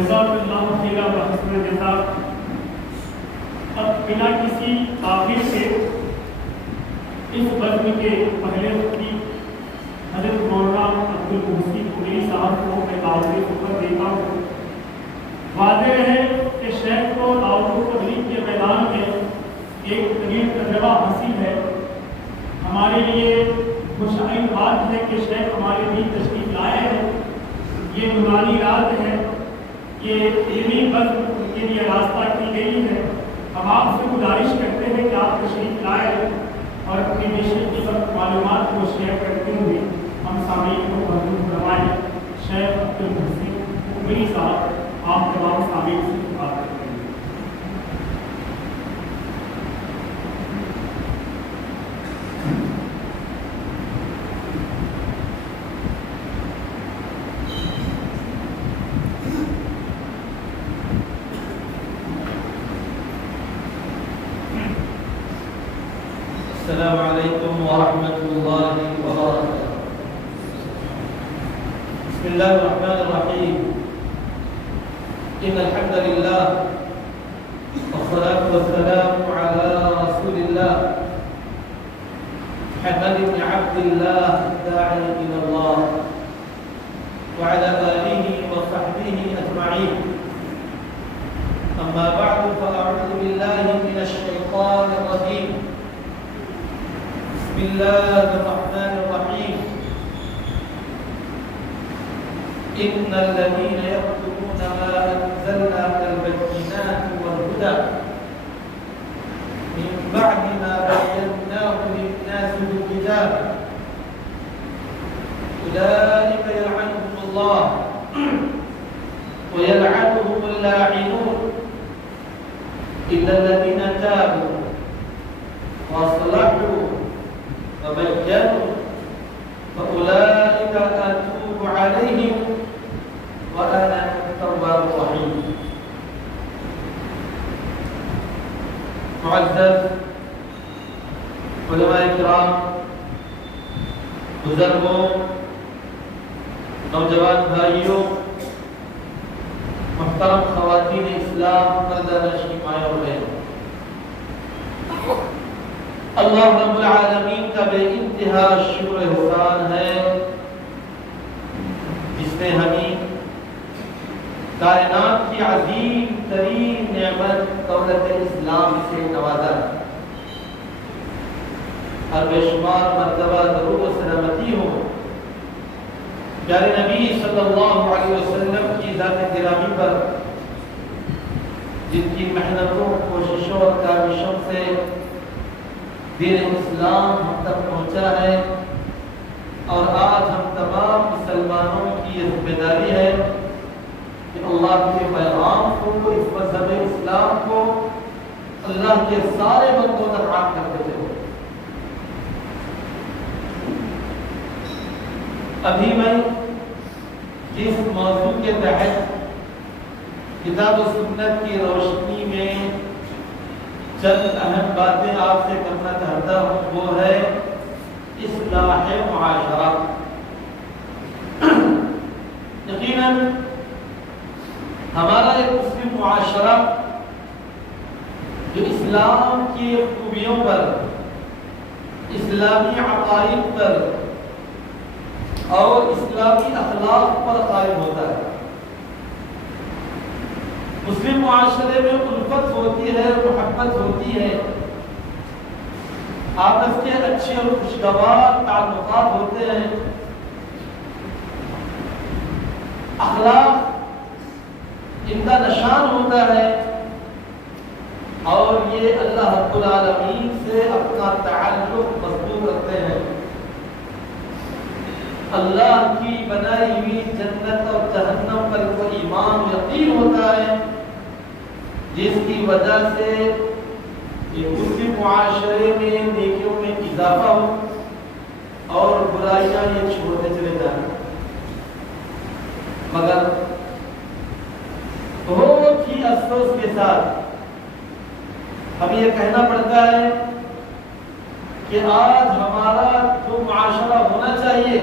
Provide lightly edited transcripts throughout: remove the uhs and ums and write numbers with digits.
جزاک اللہ خیر و حسن جزاک۔ اب بنا کسی تاخیر کے اس بزم کے پہلے مفتی حضرت مولانا عبدالمحسن قمیری صاحب کو میں دعوت خطبہ دیتا ہوں۔ واضح ہے کہ شیخ کو دعوت و تبلیغ کے میدان میں ایک طویل تجربہ حاصل ہے۔ ہمارے لیے خوشائن بات ہے کہ شیخ ہمارے لیے تشریف لائے ہیں۔ یہ نورانی رات ہے، یہ علمی بزم ان کے لیے راستہ کی گئی ہے۔ ہم آپ سے گزارش کرتے ہیں کہ آپ تشریف لائیں اور اپنی بیشک کی معلومات کو شیئر کرتے ہوئے ہم سامعین کو محفوظ کروائیں۔ شیخ عبدالمحسن قمیری صاحب آپ تمام سامعین سے بات کرتے ہیں۔ السلام علیکم ورحمۃ اللہ وبرکاتہ۔ بسم اللہ الرحمن الرحیم۔ ان الحمد للہ والصلاة والسلام على رسول اللہ محمد بن عبد اللہ الداعی الى اللہ وعلى آلہ وصحبہ اجمعین۔ اما بعد فاعوذ باللہ من الشیطان الرجیم۔ بسم الله الرحمن الرحيم۔ إن الذين يكتمون ما أنزلنا من البينات والهدى من بعد ما بيناه للناس بالكتاب أولئك يلعنهم الله ويلعنهم اللاعنون إلا الذين تابوا وأصلحوا وبينوا فأولئك أتوب عليهم وأنا التواب الرحيم۔ معزز علماء کرام، بزرگوں، نوجوان بھائیوں، محترم خواتین اسلام، پردہ نشین مائیں اور بہنوں، اللہ رب العالمین کا بے انتہا شکر احسان ہے جس نے ہمیں کائنات کی عظیم ترین نعمت دولت اسلام سے نوازا۔ ہر بے شمار مرتبہ درود و سلامتی ہو پیارے نبی صلی اللہ علیہ وسلم کی ذات گرامی پر، جن کی محنتوں، کوششوں اور کاوشوں سے دین اسلام ہم تک پہنچا ہے، اور آج ہم تمام مسلمانوں کی یہ ذمہ داری ہے کہ اللہ کے پیغام کو، اس مذہب اسلام کو اللہ کے سارے بندوں تک عام کرتے تھے۔ ابھی میں جس موضوع کے تحت کتاب و سنت کی روشنی میں چند اہم باتیں آپ سے کرنا چاہتا ہوں، وہ ہے اصلاح معاشرہ۔ یقیناً ہمارا ایک مسلم معاشرہ جو اسلام کی خوبیوں پر، اسلامی عقائد پر اور اسلامی اخلاق پر قائم ہوتا ہے، مسلم معاشرے میں الفت ہوتی ہے، محبت ہوتی ہے، آپس کے اچھے اور خوشگوار تعلقات ہوتے ہیں، اخلاق ان کا نشان ہوتا ہے، اور یہ اللہ رب العالمین سے اپنا تعلق مضبوط رکھتے ہیں۔ اللہ کی بنائی ہوئی جنت اور جہنم پر کو ایمان یقین ہوتا ہے، جس کی وجہ سے یہ مسلم معاشرے میں نیکیوں میں اضافہ ہو اور برائیاں یہ چھوڑتے چلے جائیں۔ مگر بہت ہی افسوس کے ساتھ ہمیں یہ کہنا پڑتا ہے کہ آج ہمارا جو معاشرہ ہونا چاہیے،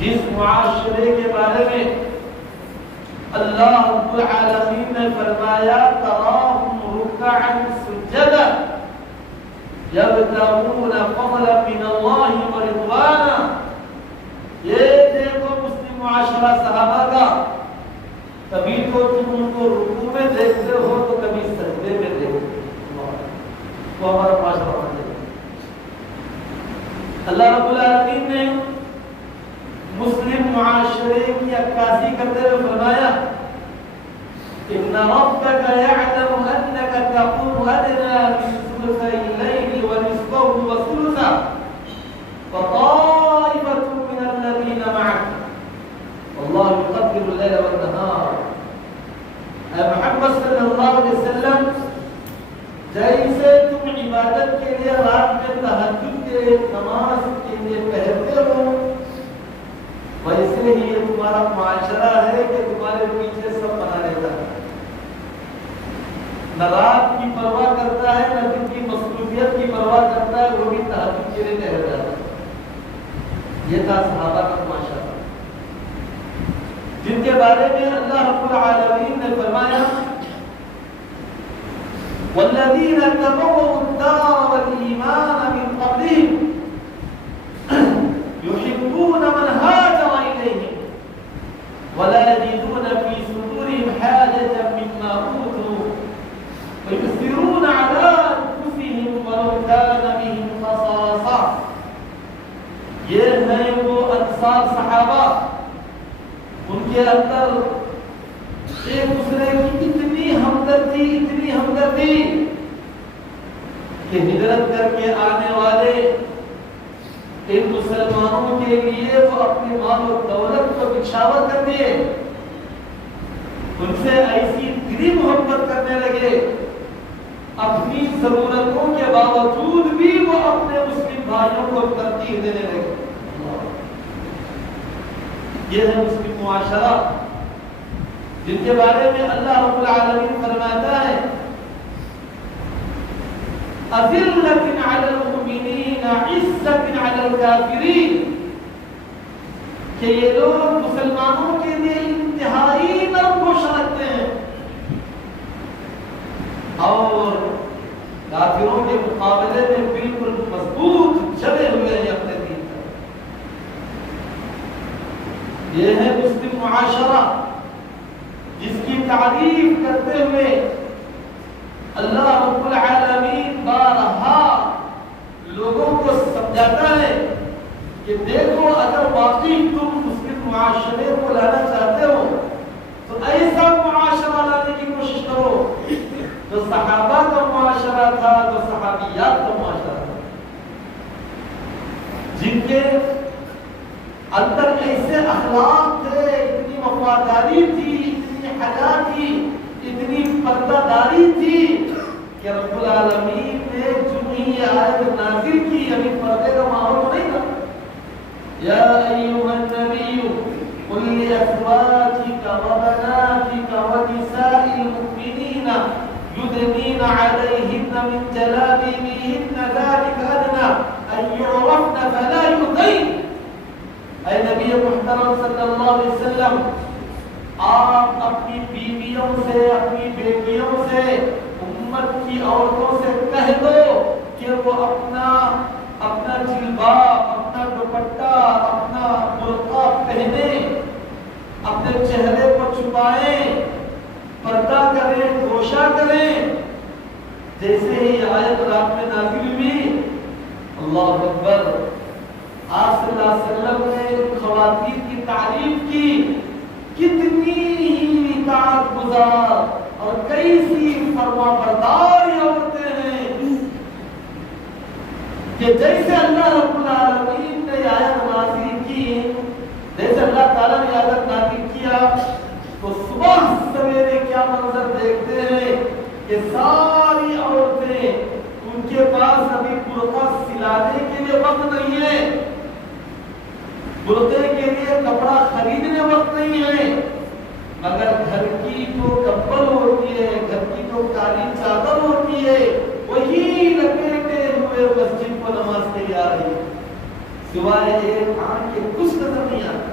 جس معاشرے کے بارے میں اللہ رب العالمین نے فرمایا تراہم رکعا سجدا یبتغون فضلا من اللہ ورضوانا. یہ دیکھو مسلم معاشرہ صحابہ کا، کبھی تو تم ان کو رکوع میں دیکھتے ہو تو کبھی سجدے میں دیکھتے ہو. وہ ہمارا معاشرہ ہونا چاہیے. اللہ رب العالمین نے مسلم معاشرے کی عکاسی کرتے ہوئے فرمایا ان ربک یعلم انک تقوم ادنی من ثلثی اللیل ونصفه وثلثه وطائفة من الذین معك واللہ یقدر اللیل والنہار. اے محمد صلی اللہ علیہ وسلم، جیسے تم عبادت کے لیے رات میں تہجد کے نماز کے لیے ٹہرتے ہو، ویسے ہی یہ تمہارا معاشرہ ہے کہ تمہارے پیچھے سب بنا رہتا ہے، نہ رات کی پرواہ کرتا ہے نہ دن کی مصروفیت کی پرواہ کرتا ہے، وہ بھی تہجد کے لیے ٹہر جاتا ہے. یہ تھا صحابہ کا معاشرہ جن کے بارے میں اللہ رب العالمین نے فرمایا والذین تبوؤوا الدار والایمان من قبلهم يحبون من هاجر إليهم ولا يجدون في صدورهم حاجة مما أوتوا ويؤثرون على أنفسهم ولو كان بهم خصاصة. یہ ہیں وہ انصار صحابہ، ان کے اندر ایک دوسرے کی اتنی ہمدردی کہ ہجرت کر کے آنے والے ان مسلمانوں کے لیے وہ اپنے مال و دولت کو نچھاور کر دیے، ان سے ایسی دلی محبت کرنے لگے، اپنی ضرورتوں کے باوجود بھی وہ اپنے مسلم بھائیوں کو ترجیح دینے لگے. یہ ہے مسلم معاشرہ جن کے بارے میں اللہ رب العالمین فرماتا ہے أذلة على المؤمنين عزة على الكافرين، کہ یہ لوگ مسلمانوں کے لیے انتہائی نرم گوش رکھتے ہیں اور کافروں کے مقابلے میں بالکل مضبوط جمے ہوئے ہیں اپنے دین پر. یہ ہے مسلم معاشرہ جس کی تعریف کرتے ہوئے اللہ رب العالمین بارہا لوگوں کو سمجھاتا ہے کہ دیکھو اگر واقعی تم مسلم معاشرے کو لانا چاہتے ہو تو ایسا معاشرہ لانے کی کوشش کرو جو صحابہ کا معاشرہ تھا، جو صحابیات کا معاشرہ تھا، جن کے اندر ایسے اخلاق تھے، اتنی وفاداری تھی، اتنی حیا تھی، اتنی پردہ داری تھی کہ رب العالمین نے جو ہی آیت نازل کی، ابھی پردے کا ماحول نہیں تھا. یا ایھا النبی قل لأزواجک وبناتک ونساء المؤمنین یدنین علیہن من جلابیبہن ذلک ادنی ان یعرفن فلا یؤذین. اے نبی محترم صلی اللہ علیہ وسلم، آپ اپنی بیویوں سے، اپنی بیٹیوں سے، امت کی عورتوں سے کہہ دو کہ وہ اپنا جلباب، اپنا دوپٹہ، اپنا برقع پہنیں، اپنے چہرے کو چھپائیں، پردہ کریں، گوشہ کریں. جیسے ہی آیت رات میں نازل ہوئی، اللہ اکبر، آپ صلی اللہ علیہ وسلم نے خواتین کی تعریف کی، کتنی ہی اطاعت گزار اور کیسی فرما بردار عورتیں ہیں کہ جیسے اللہ رب العالمین نے آیت نازل کی، جیسے اللہ تعالیٰ نے آیت نازل کیا تو صبح سویرے کیا منظر دیکھتے ہیں کہ ساری عورتیں، ان کے پاس ابھی برقع سلانے کے لیے وقت نہیں ہے، برقعے کے لیے کپڑا خریدنے وقت نہیں ہے، مگر گھر کی جو کمبل ہوتی ہے، گھر کی جو کالی چادر ہوتی ہے، وہی لپیٹے ہوئے مسجد کو نماز کے لیے آ رہی ہے، سوائے ایک آنکھ کے کچھ نظر نہیں آتا.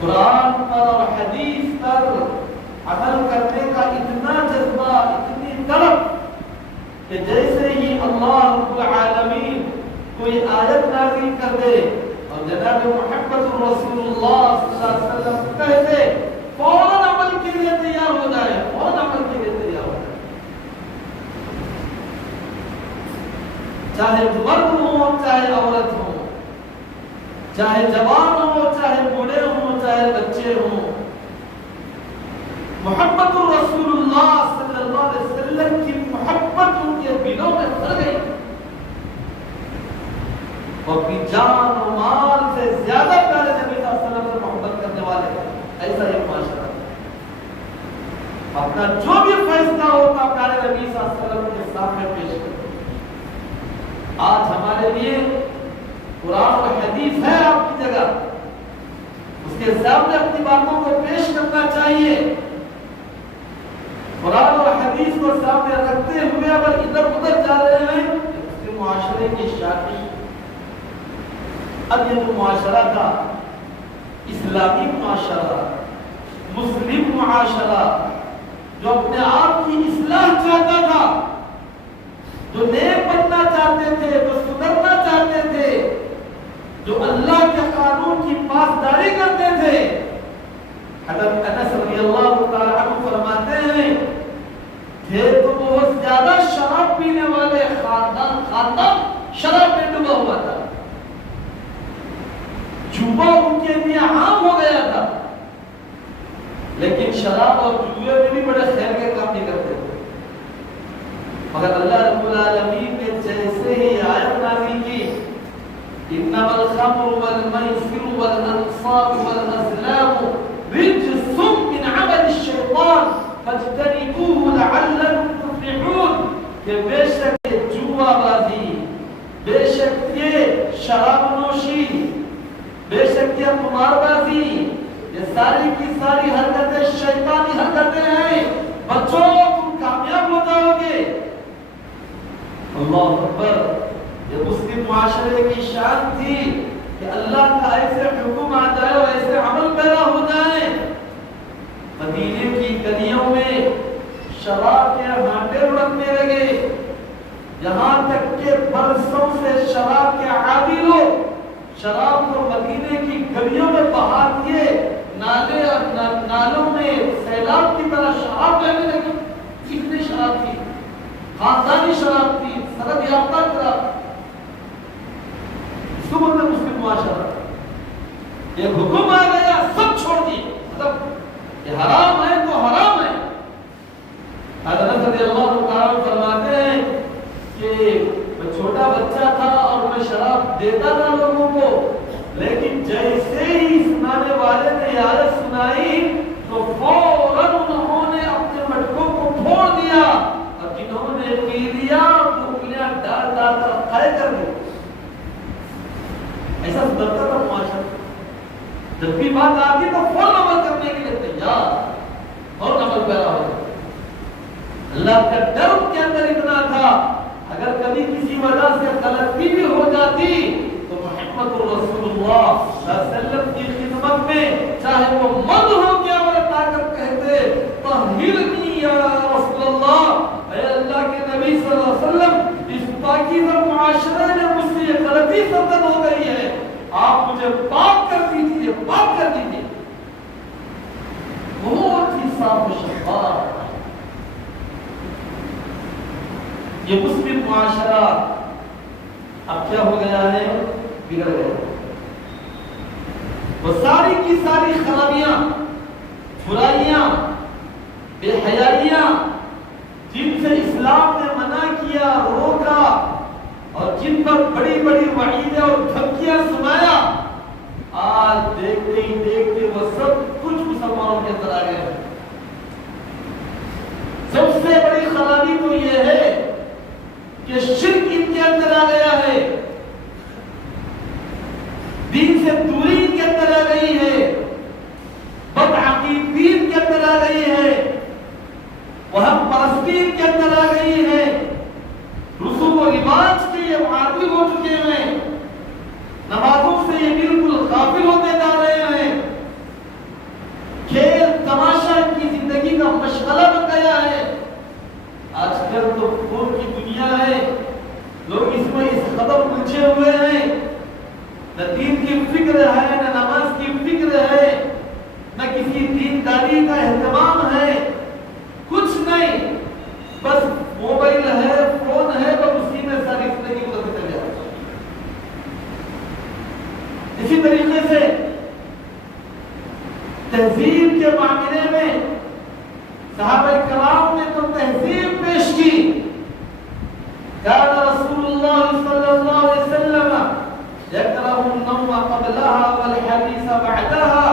قرآن پر اور حدیث پر عمل کرنے کا اتنا جذبہ، اتنی طلب کہ جیسے ہی اللہ رب العالمین کوئی آیت نازل کر دے اور جناب محمد رسول اللہ صلی اللہ علیہ وسلم کہہ دے، فوراً عمل کے لیے تیار ہو جائے، فوراً عمل کے لیے تیار ہو جائے، چاہے مرد ہو چاہے عورت ہو، چاہے جوان ہو چاہے بوڑھے ہوں چاہے بچے ہوں، محمد رسول اللہ صلی اللہ علیہ وسلم کی محبت ان کے دلوں میں بھر گئی، اور اپنی جان و مال سے زیادہ پیارے نبی صلی اللہ علیہ وسلم سے محبت کرنے والے، ایسا ایک معاشرہ اپنا جو بھی فیصلہ ہوتا پیارے نبی صلی اللہ علیہ وسلم کے سامنے پیش کرتا۔ آج ہمارے لیے قرآن و حدیث ہے آپ کی جگہ، اس کے سامنے اپنی باتوں کو پیش کرنا چاہیے، قرآن اور حدیث کو سامنے رکھتے ہوئے اگر ادھر ادھر جا رہے ہیں اس کے معاشرے کی شادی۔ اب یہ جو معاشرہ تھا، اسلامی معاشرہ، مسلم معاشرہ، جو اپنے آپ کی اصلاح چاہتا تھا، جو نیک بننا چاہتے تھے، جو سدھرنا چاہتے تھے، جو اللہ کے قانون کی پاسداری کرتے تھے، حضرت انس رضی اللہ تعالی عنہ فرماتے ہیں تھے تو بہت زیادہ شراب پینے والے خاندان شراب میں ڈوبا ہوا تھا، جوا ان کے لیے عام ہو گیا تھا، لیکن شراب اور جوئے میں بھی بڑے خیر کے کام نہیں کرتے تھے، مگر اللہ رب العالمین نے جیسے ہی آیت نازل کی انما الخمر والمیسر والانصاب والازلام رجس من عمل الشیطان فاجتنبوه لعلکم تفلحون، کہ بے شک یہ جوا بازی، بے شک یہ شراب نوشی، بے شک یہ قمار بازی، یہ ساری کی ساری حرکتیں شیطانی حرکتیں ہیں، بچوں تم کامیاب ہو جاؤ گے۔ اللہ اکبر، یہ مسلم معاشرے کی شان تھی کہ اللہ کا ایسے حکم آ جائے اور ایسے عمل پیدا ہو جائے۔ مدینے کی گلیوں میں شراب کے ہانڈے لڑکنے لگے، یہاں تک کہ برسوں سے شراب کے عادی لوگ شراب کو مدینے کی گلیوں میں بہا دیے، نالے اور نالوں میں سیلاب کی طرح شراب بہنے لگی، اتنی شراب تھی، خاندانی شراب تھی، سند یافتہ شراب، اس کو بولتے مسلم معاشرہ۔ یہ حکم آ گیا سب چھوڑ دیے، مطلب یہ حرام ہے تو حرام ہے۔ حضرت رضی اللہ تعالیٰ فرماتے ہیں کہ میں چھوٹا بچہ تھا اور میں شراب دیتا تھا لوگوں کو، لیکن جیسے ہی سنانے والے نے یہ آیت سنائی تو فوراً انہوں نے اپنے مٹکوں کو پھوڑ دیا اور جنہوں نے پی لیا انگلیاں ڈال ڈال کر قائع کر دی۔ ایسا سدھرتا تھا معاشرہ، جب بھی بات آتی تو فوراً عمل کرنے کے لیے تیار، فوراً عمل پیدا ہو جاتا۔ اللہ کا ڈر ان کے اندر اتنا تھا، اگر کبھی کسی وجہ سے غلطی بھی ہو جاتی تو محمد رسول اللہ صلی اللہ علیہ وسلم کی خدمت میں چاہے وہ مرد ہو کیا عورت آ کر کہتے طہرنی یا رسول اللہ، اے اللہ کے نبی صلی اللہ علیہ وسلم، اس پاکیزہ معاشرے میں مجھ سے یہ غلطی سرزد ہو گئی ہے، آپ مجھے پاک کر دیجیے، پاک کر دیجیے۔ بہت ہی صاف و شفاف یہ مسلم معاشرہ اب کیا ہو گیا ہے؟ بگڑ گیا۔ وہ ساری کی ساری خرابیاں، برائیاں، بے حیائیاں جن سے اسلام نے منع کیا، روکا، اور جن پر بڑی بڑی وعیدیں اور دھمکیاں سنایا، آج دیکھتے ہی دیکھتے وہ سب کچھ مسلمانوں کے اندر آ گئے ہیں۔ سب سے بڑی خرابی تو یہ ہے کہ شرک ان کے اندر آ گیا ہے، دین سے دوری ان کے اندر آ گئی ہے، بدعقیدگی ان کے اندر آ گئی ہے، وہم پرستی ان کے اندر آ گئی ہے، رسوم و رواج کے یہ عادی ہو چکے ہیں، نمازوں سے یہ بالکل غافل ہوتے جا رہے ہیں، خلا بن گیا ہے. آج کل تو فون کی دنیا ہے، لوگ اس میں اس قدر الجھے ہوئے ہیں، نہ دین کی فکر ہے، نہ نماز کی فکر ہے، نہ کسی دینداری کا اہتمام ہے، کچھ نہیں، بس موبائل ہے، فون ہے، بس اسی میں ساری زندگی گزرتے چلے جاتے ہیں. اسی طریقے سے تہذیب کے معاملے میں صحابہ کرام نے تو تہذیب پیش کی. كان رسول الله صلى الله عليه وسلم يكره النوم قبلها والحديث بعدها.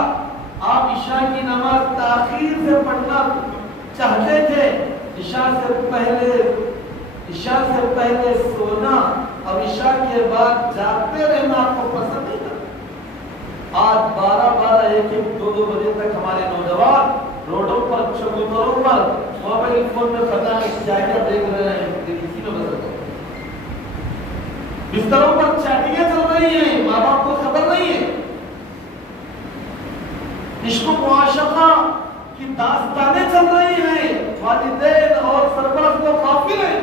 آپ عشاء کی نماز تاخیر سے پڑھنا چاہتے تھے، عشاء سے پہلے سونا اور عشاء کے بعد جاگتے رہنا آپ کو پسند نہیں تھا. آج 12 1 2 بجے تک ہمارے نوجوان روڈوں پر چبوتروں پر موبائل فون میں پتہ نہیں کیا دیکھ رہے ہیں، کسی میں بدل گئے. بستروں پر چیٹنگیں چل رہی ہیں، ماں باپ کو خبر نہیں ہے. عشق و معاشقہ کی داستانیں چل رہی ہیں، والدین اور سرپرست کو غافل ہیں.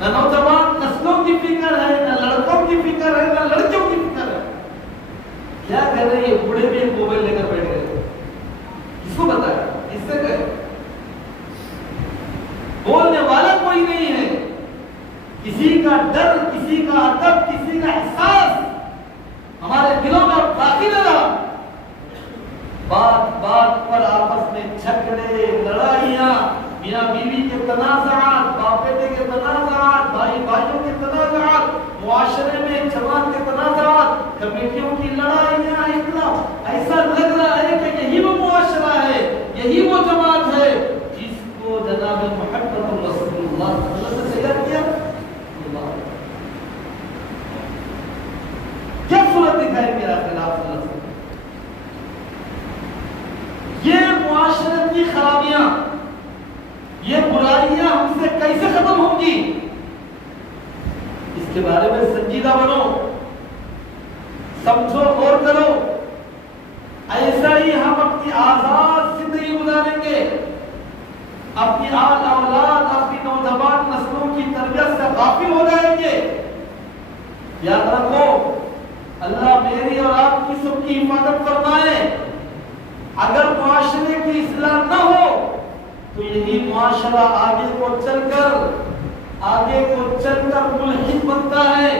نہ نوجوان نسلوں کی فکر ہے، نہ لڑکوں کی فکر ہے، نہ لڑکیوں کی فکر ہے. کیا کر رہے ہیں بوڑھے بھی ایک موبائل لے کر بیٹھ گئے. کس کو بتایا؟ اس سے کہ بولنے والا کوئی نہیں ہے. کسی کا ڈر، کسی کا ادب، کسی کا احساس ہمارے دلوں میں باقی نہ رہا. بات بات پر آپس میں جھگڑے، لڑائیاں، میاں بیوی کے تنازعات، باپ بیٹے کے تنازعات، بھائی بھائیوں کے تنازعات، معاشرے میں جماعت کے تنازعات، کمیٹیوں کی لڑائیاں. ایسا لگ رہا ہے کہ یہی وہ معاشرہ ہے، یہی وہ جماعت ہے جس کو جناب محمد رسول اللہ صلی اللہ علیہ وسلم سے تیار کیا. کیا صورت دکھائی میرا خلاف صلی اللہ علیہ وسلم. یہ معاشرت کی خرابیاں، یہ برائیاں ہم سے کیسے ختم ہوں گی؟ اس کے بارے میں سنجیدہ بنو، سمجھو، غور کرو. ایسا ہی ہم اپنی آزاد زندگی گزاریں گے، اپنی آل اولاد، اپنی نوجوان نسلوں کی تربیت سے غافل ہو جائیں گے. یاد رکھو، اللہ میری اور آپ کی سب کی حفاظت فرمائے. اگر معاشرے کی اصلاح نہ ہو تو یہی معاشرہ آگے کو چل کر ملحد بنتا ہے،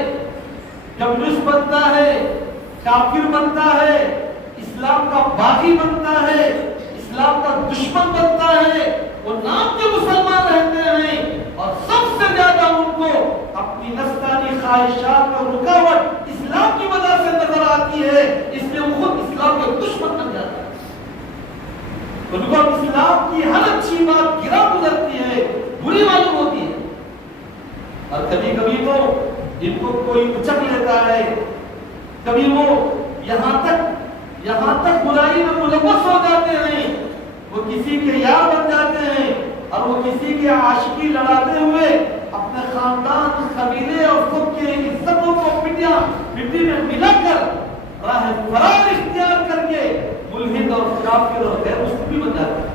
کمیونسٹ بنتا ہے، کافر بنتا ہے، اسلام کا باغی بنتا ہے، اسلام کا دشمن بنتا ہے. وہ نام کے مسلمان رہتے ہیں اور سب سے زیادہ ان کو اپنی نفسانی خواہشات میں رکاوٹ اسلام کی وجہ سے نظر آتی ہے، اس لیے وہ خود اسلام کے دشمن بن جاتا ہے. ان کو اسلام کی ہر اچھی بات گرا گزرتی ہے، بری معلوم ہوتی ہے. اور کبھی کبھی تو ان کو کوئی اچک لیتا ہے، کبھی وہ یہاں تک برائی میں ملوث ہو جاتے ہیں، وہ کسی کے یار بن جاتے ہیں اور وہ کسی کی عاشقی لڑاتے ہوئے اپنے خاندان، قبیلے اور خود کے عزتوں کو مٹی میں ملا کر راہ فرار اختیار کر کے ملحد اور کافر اور غیر مسلم بن جاتے ہیں.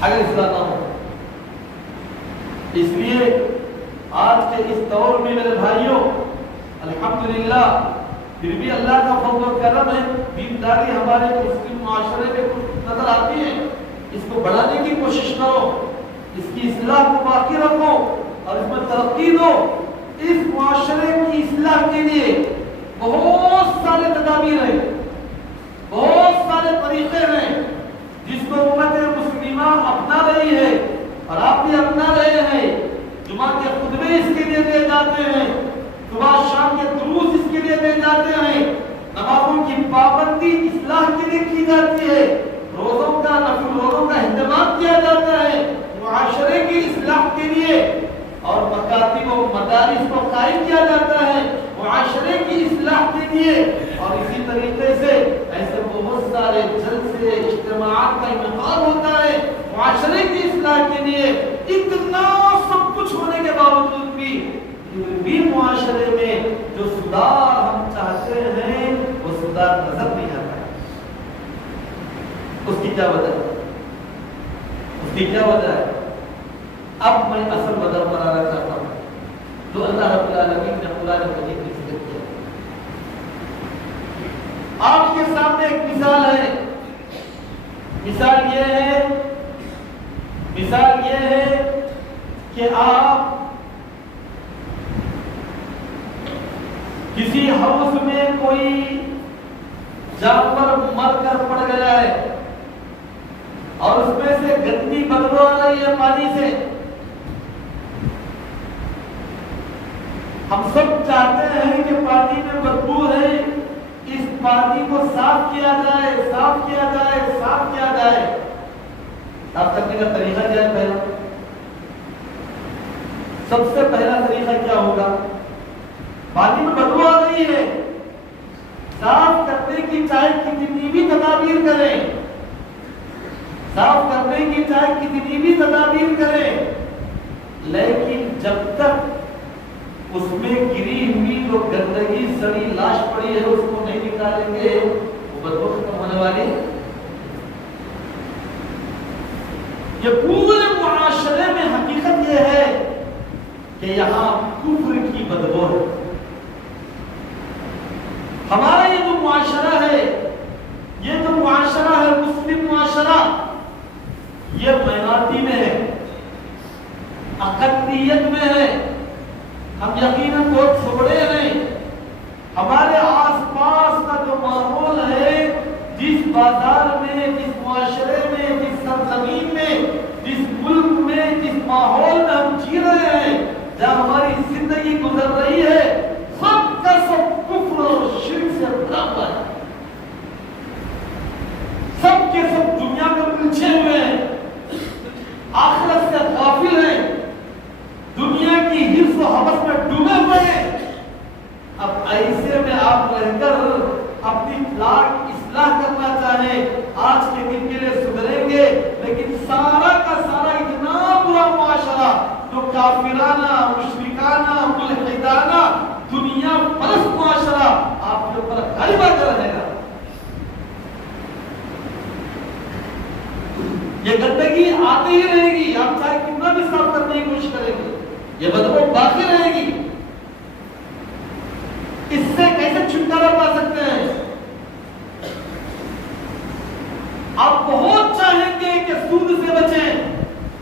اگر اصلاح نہ ہو، اس لیے آج کے اس دور میں میرے بھائیوں الحمدللہ پھر بھی اللہ کا فضل و کرم ہے، دینداری ہمارے مسلم معاشرے میں کچھ نظر آتی ہے. اس کو بڑھانے کی کوشش کرو، اس کی اصلاح کو باقی رکھو اور اس میں ترقی دو. اس معاشرے کی اصلاح کے لیے بہت سارے تدابیر ہیں، بہت سارے طریقے ہیں جس کو امت مسلمہ اپنا رہی ہے اور آپ بھی اپنا رہے ہیں. جمعہ کے خطبے اس کے لیے دیے جاتے ہیں، صبح شام کے دروس اس کے لیے دیے جاتے ہیں، نمازوں کی پابندی اصلاح کے لیے کی جاتی ہے، روزوں کا نفل روزوں کا اہتمام کیا جاتا ہے معاشرے کی اصلاح کے لیے، اور مکاتب و مدارس کو قائم کیا جاتا ہے معاشرے کی اصلاح کے لیے. اور اسی طریقے سے ایسے بہت سارے جلسے اجتماعات کا انعقاد ہوتا ہے معاشرے کی اصلاح کے لیے. اتنا سب کچھ ہونے کے باوجود بھی معاشرے میں جو سدھار ہم چاہتے ہیں وہ سدھار نظر نہیں آتا ہے. اس کی کیا وجہ ہے؟ اس کی کیا وجہ ہے؟ اب میں اصل وجہ پر آنا چاہتا ہوں جو اللہ رب العالمین نے قرآن مجید میں ذکر کیا۔ آپ کے سامنے ایک مثال ہے، مثال یہ ہے کہ آپ کسی ہاؤس میں کوئی جانور مر کر پڑ گیا ہے اور اس میں سے گندی بدبو آ رہی ہے پانی سے۔ ہم سب چاہتے ہیں کہ پانی میں بدبو ہے، اس پانی کو صاف کیا جائے، صاف کیا جائے، صاف کیا جائے۔ صاف کرنے کا طریقہ کیا ہے؟ پہلا سب سے پہلا طریقہ کیا ہوگا؟ پانی میں بدبو آ رہی ہے، صاف کرنے کی چاہے کتنی بھی تدابیر کریں، صاف کرنے کی چاہے کتنی بھی تدابیر کریں، لیکن جب تک اس میں گری ہوئی جو گندگی سڑی لاش پڑی ہے اس کو نہیں نکالیں گے وہ بدبو ختم ہونے والی۔ یہ پورے معاشرے میں حقیقت یہ ہے کہ یہاں کفر کی بدبو ہے۔ ہمارا یہ جو معاشرہ ہے، یہ جو معاشرہ ہے مسلم معاشرہ، یہ مائنارٹی میں ہے، اقلیت میں ہے۔ ہم یقیناً بہت چھوڑے ہیں۔ ہمارے آس پاس کا جو ماحول ہے، جس بازار میں، جس معاشرے میں، جس سرزمین میں، جس ملک میں، جس ماحول میں ہم جی رہے ہیں، جہاں ہماری زندگی گزر رہی ہے، سب کا سب کفر اور شرک سے بھرا ہوا ہے۔ سب کے سب دنیا میں الجھے ہوئے ہیں، آخرت سے غافل ہیں، دنیا کی حرص و ہوس میں ڈوبے ہوئے ہیں۔ اب ایسے میں آپ رہ کر اپنی اصلاح کرنا چاہیں، آج کے دن کے لیے سدھریں گے، لیکن سارا کا سارا اتنا برا معاشرہ جو کافرانہ، مشرکانہ، ملحدانہ، دنیا پرست معاشرہ آپ کے اوپر غالب آ کر رہے گا۔ یہ گندگی آتی ہی رہے گی، آپ چاہے کتنا بھی صاف کرنے کی کوشش کریں گے، یہ بدبو باقی رہے گی۔ اس سے کیسے چھٹکارا پا سکتے ہیں؟ آپ بہت چاہیں گے کہ سود سے بچیں،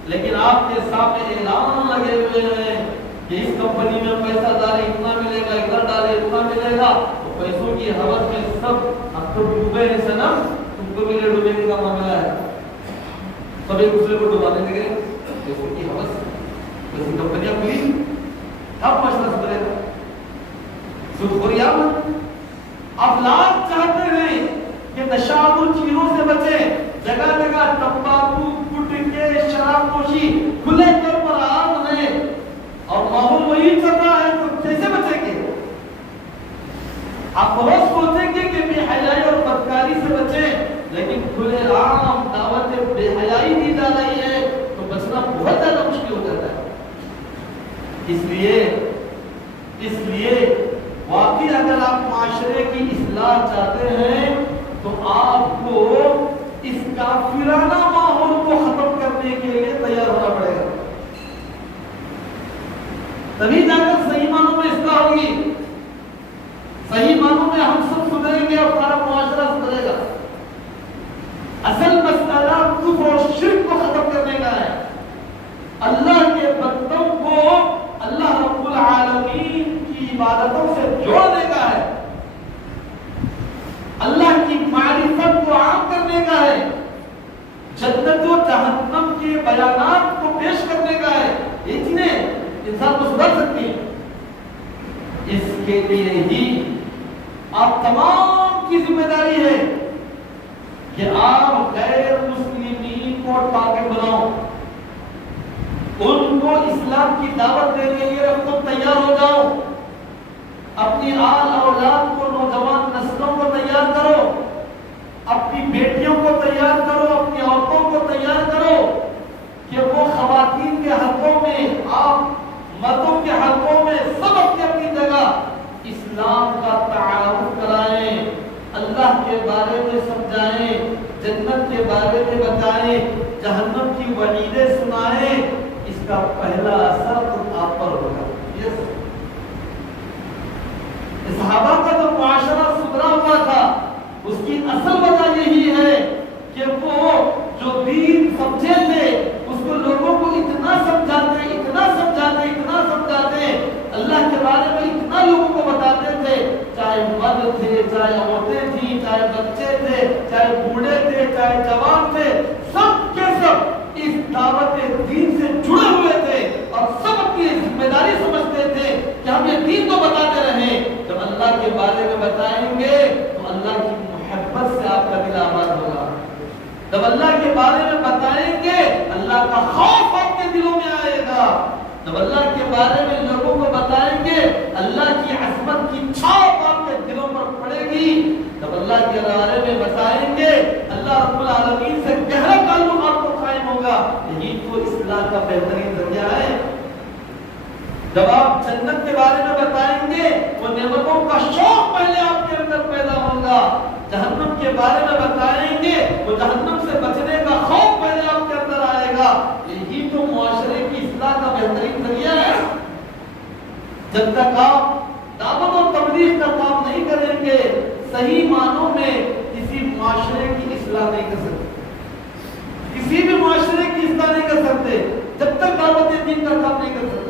لیکن آپ کے سامنے اعلان لگے ہوئے ہیں کہ اس کمپنی میں پیسہ ڈالے اتنا ملے گا، ادھر ڈالے اتنا ملے گا، تو پیسوں کی ہوس میں سب اب تو ڈوبے ہیں سنم، تم کو ملے ڈوبے کا معاملہ ہے، سب ایک دوسرے کو ڈبانے لگے، پیسوں کی ہوس، ایسی کمپنیاں کھلی، اب مسئلہ سدھرے گا؟ سود خوری آپ لاکھ چاہتے ہیں کہ نشادر چیزوں سے بچیں، جگہ جگہ تمباکو، گٹکے، شراب نوشی کھلے طور پر عام ہے اور ماحول وہی چل رہا ہے، تو کیسے بچیں گے؟ آپ بہت سوچیں گے کہ بے حیائی اور بدکاری سے بچیں، لیکن کھلے عام دعوت بے حیائی دی جا رہی ہے تو بچنا بہت زیادہ مشکل ہو جاتا ہے۔ اس لیے واقعی اگر آپ معاشرے کی اصلاح چاہتے ہیں تو آپ کو اس کافرانہ ماحول کو ختم کرنے کے لیے تیار ہونا پڑے گا، تبھی جا کر صحیح معنوں میں اصلاح ہوگی، صحیح معنوں میں ہم سب سدھریں گے اور سارا معاشرہ سدھرے گا۔ اصل مسئلہ کفر اور شرک کو ختم کرنے کا ہے، اللہ کے بندوں کو اللہ رب العالمین کی عبادتوں سے جوڑنے کا ہے، اللہ کی معرفت کو عام کرنے کا ہے، جنت و جہنم کے بیانات کو پیش کرنے کا ہے۔ یہ چیزیں انسان کو سدھر سکتی ہیں۔ اس کے لیے ہی آپ تمام کی ذمہ داری ہے کہ آپ غیر مسلمین کو ٹارگٹ بناؤ، ان کو اسلام کی دعوت دینے کے لیے تم تیار ہو جاؤ، اپنی آل اولاد کو، نوجوان نسلوں کو تیار کرو، اپنی بیٹیوں کو تیار کرو، اپنی عورتوں کو تیار کرو کہ وہ خواتین کے حلقوں میں، آپ مردوں کے حلقوں میں سب اپنی اپنی جگہ اسلام کا تعارف کرائیں، اللہ کے بارے میں سمجھائیں، جنت کے بارے آیتیں بتائیں، جہنم کی وعیدیں سنائیں، اس کا پہلا اثر تو آپ پر ہوگا۔ صحابہ کا جو معاشرہ سدھرا ہوا تھا، اس کی اصل وجہ یہی ہے کہ وہ جو دین سمجھے تھے اس کو لوگوں کو اتنا سمجھاتے، اتنا سمجھاتے، اتنا سمجھاتے، اللہ کے بارے میں اتنا لوگوں کو بتاتے تھے، چاہے مرد تھے، چاہے عورتیں تھیں، چاہے بچے تھے، چاہے بوڑھے تھے، چاہے جوان تھے، سب کے سب اس دعوت دین سے جڑے ہوئے تھے اور سب اپنی ذمہ داری سمجھتے تھے کہ ہم یہ دین کو بتاتے رہیں۔ جب اللہ کے بارے میں بتائیں گے تو اللہ کی محبت سے آپ کا دل آباد ہوگا۔ جب اللہ کے بارے میں بتائیں گے اللہ کا خوف آپ کے دلوں میں آئے گا۔ جب اللہ کے بارے میں لوگوں کو بتائیں گے اللہ کی عظمت کی چھاپ آپ کے دلوں پر پڑے گی۔ جب اللہ کے بارے میں بتائیں گے اللہ رب العالمین سے گہرا تعلق آپ کو قائم ہوگا۔ یہی تو اصلاح کا بہترین ذریعہ ہے۔ جب آپ جنت کے بارے میں بتائیں گے وہ نعمتوں کا شوق پہلے آپ کے اندر پیدا ہوگا۔ جہنم کے بارے میں بتائیں گے وہ جہنم سے بچنے کا خوف پہلے آپ کے اندر آئے گا۔ یہی تو معاشرے کی اصلاح کا بہترین ذریعہ ہے۔ جب تک آپ دعوت و تبلیغ کا کام نہیں کریں گے صحیح معنوں میں کسی معاشرے کی اصلاح نہیں کر سکتے، کسی بھی معاشرے کی اصلاح نہیں کر سکتے جب تک دعوت دین کا کام نہیں کر سکتے۔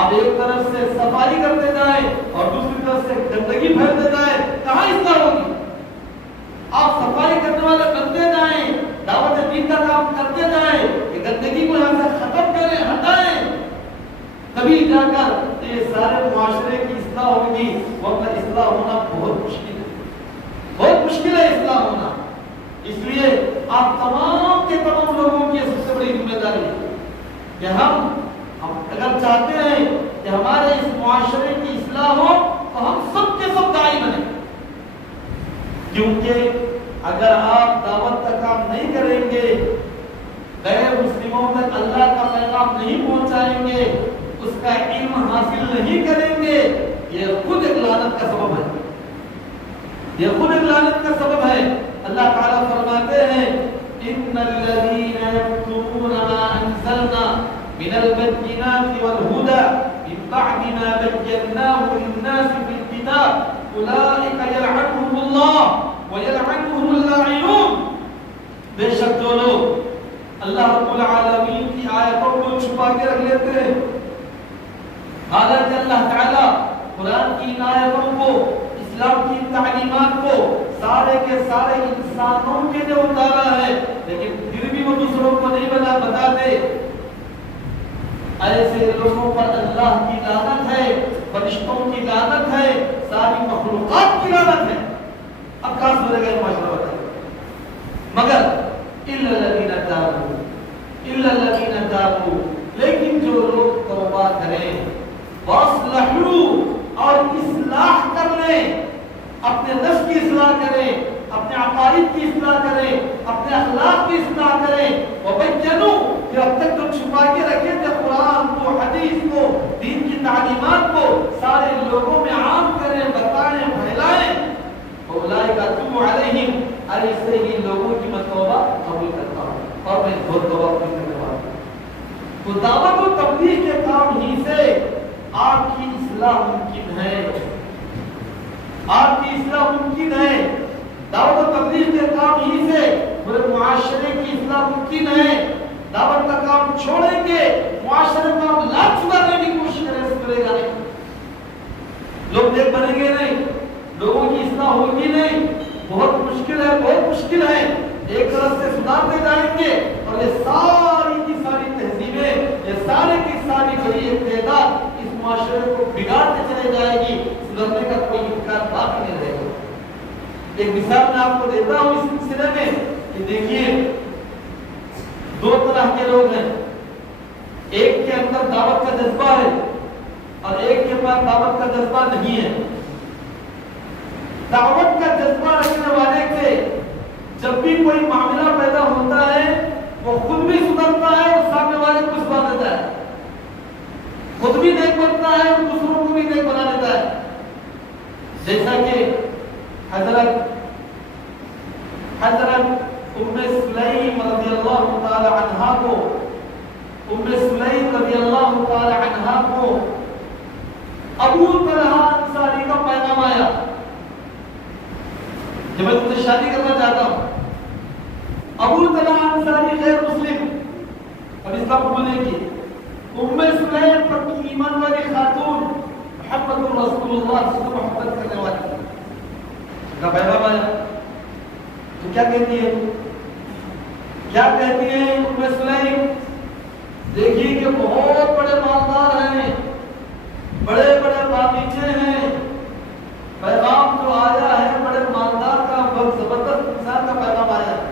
آپ ایک طرف سے صفائی کرتے جائیں اور دوسری طرف سے گندگی پھیلتے جائیں، کہاں اصلاح ہوگی؟ آپ صفائی کرنے والے بنتے جائیں، دعوت دین کا کام کرتے جائیں، یہ گندگی کو یہاں سے ختم کریں، ہٹائیں، تبھی جا کر یہ سارے معاشرے کی اصلاح ہوگی۔ ورنہ اصلاح ہونا بہت مشکل ہے، بہت مشکل ہے اصلاح ہونا۔ اس لیے آپ تمام کے تمام لوگوں کی سب سے بڑی ذمہ داری ہے کہ ہم اگر چاہتے ہیں کہ ہمارے اس معاشرے کی اصلاح ہو تو ہم سب کے سب داعی بنیں، کیونکہ اگر آپ دعوت کا کام نہیں کریں گے، غیر مسلموں تک اللہ کا پیغام نہیں پہنچائیں گے، اس کا علم حاصل نہیں کریں گے، یہ خود ایک لعنت کا سبب ہے، یہ خود ایک لعنت کا سبب ہے۔ اللہ تعالیٰ فرماتے ہیں ان الذين يكتمون ما انزلنا من البينات والهدى من بعد ما بيناه للناس في الكتاب اولئك يلعنهم الله ويلعنهم اللاعنون۔ بے شک جو لوگ اللہ رب العالمین کی آیتوں کو چھپا کے رکھ لیتے ہیں، حالانکہ اللہ تعالیٰ قرآن کی ان آیتوں کو، اسلام کی تعلیمات کو سارے کے سارے انسانوں کے لیے اتارا ہے، لیکن پھر بھی وہ دوسروں کو نہیں بتا دے، ایسے لوگوں پر اللہ کی لعنت ہے، فرشتوں کی لعنت ہے، ساری مخلوقات کی لعنت ہے۔ اب کہاں سنے گا یہ معاشرہ بتائیں؟ مگر الا الذین تابوا، لیکن جو لوگ توبہ کریں، واصلحوا، اور اصلاح کر لیں، اپنے نفس کی اصلاح کریں، اپنے عقائد کی اصلاح کریں، اپنے اخلاق کی اصلاح کریں، وبینوا، پھر اب تک جو چھپا کے رکھے تھے قرآن کو، حدیث کو، دین کی تعلیمات کو سارے لوگوں میں عام کریں، بتائیں، پھیلائیں، اولئک اتوب علیہم، ایسے ہی لوگوں کی میں توبہ قبول کرتا ہوں اور میں بہت توبہ قبول کرنے والا ہوں۔ تو دعوت و تبلیغ کے کام ہی سے آپ کی اصلاح ممکن ہے، آپ کی اصلاح ممکن ہے۔ دعوت و تبلیغ کے کام ہی سے پورے معاشرے کی اصلاح ممکن ہے۔ دعوت کا کام چھوڑیں گے، معاشرے کو آپ لاکھ سدھارنے کی کوشش کریں، سدھرے گا نہیں، لوگ نیک بنیں گے نہیں، لوگوں کی اصلاح ہوگی نہیں، بہت مشکل ہے، بہت مشکل ہے۔ ایک طرف سے سدھارتے جائیں گے اور یہ ساری کی ساری تہذیبیں، یہ ساری کی ساری بڑی ایک تعداد اس معاشرے کو بگاڑتے چلے جائے گی، سدھرنے کا کوئی امکان باقی نہیں رہے گا۔ ایک مثال میں آپ کو دیتا ہوں اس سلسلے میں کہ دیکھیے دو طرح کے لوگ ہیں، ایک کے اندر دعوت کا جذبہ ہے اور ایک کے پاس دعوت کا جذبہ نہیں ہے۔ دعوت کا جذبہ رکھنے والے کے جب بھی کوئی معاملہ پیدا ہوتا ہے وہ خود بھی سدھرتا ہے اور سامنے والے کو سدھار دیتا ہے، خود بھی نیک بنتا ہے اور دوسروں کو بھی نیک بنا دیتا ہے۔ جیسا کہ حضرت ام سلیم رضی اللہ تعالی عنہا کو ابو طلحہ انصاری کا پیغام آیا کہ میں تم سے شادی کرنا چاہتا ہوں. ابو طلحہ انصاری غیر مسلم اور اسلام قبول نہیں کی. ام سلیم پکی ایمان والی خاتون محمد رسول اللہ سے محبت کرنے والی کا پیغام آیا. تو کیا کہتی ہے ام سلیم؟ دیکھیے کہ بہت بڑے مالدار ہیں, بڑے بڑے باغیچے ہیں, پیغام جو آیا ہے بڑے مالدار کا, بہت زبردست انسان کا پیغام آیا ہے,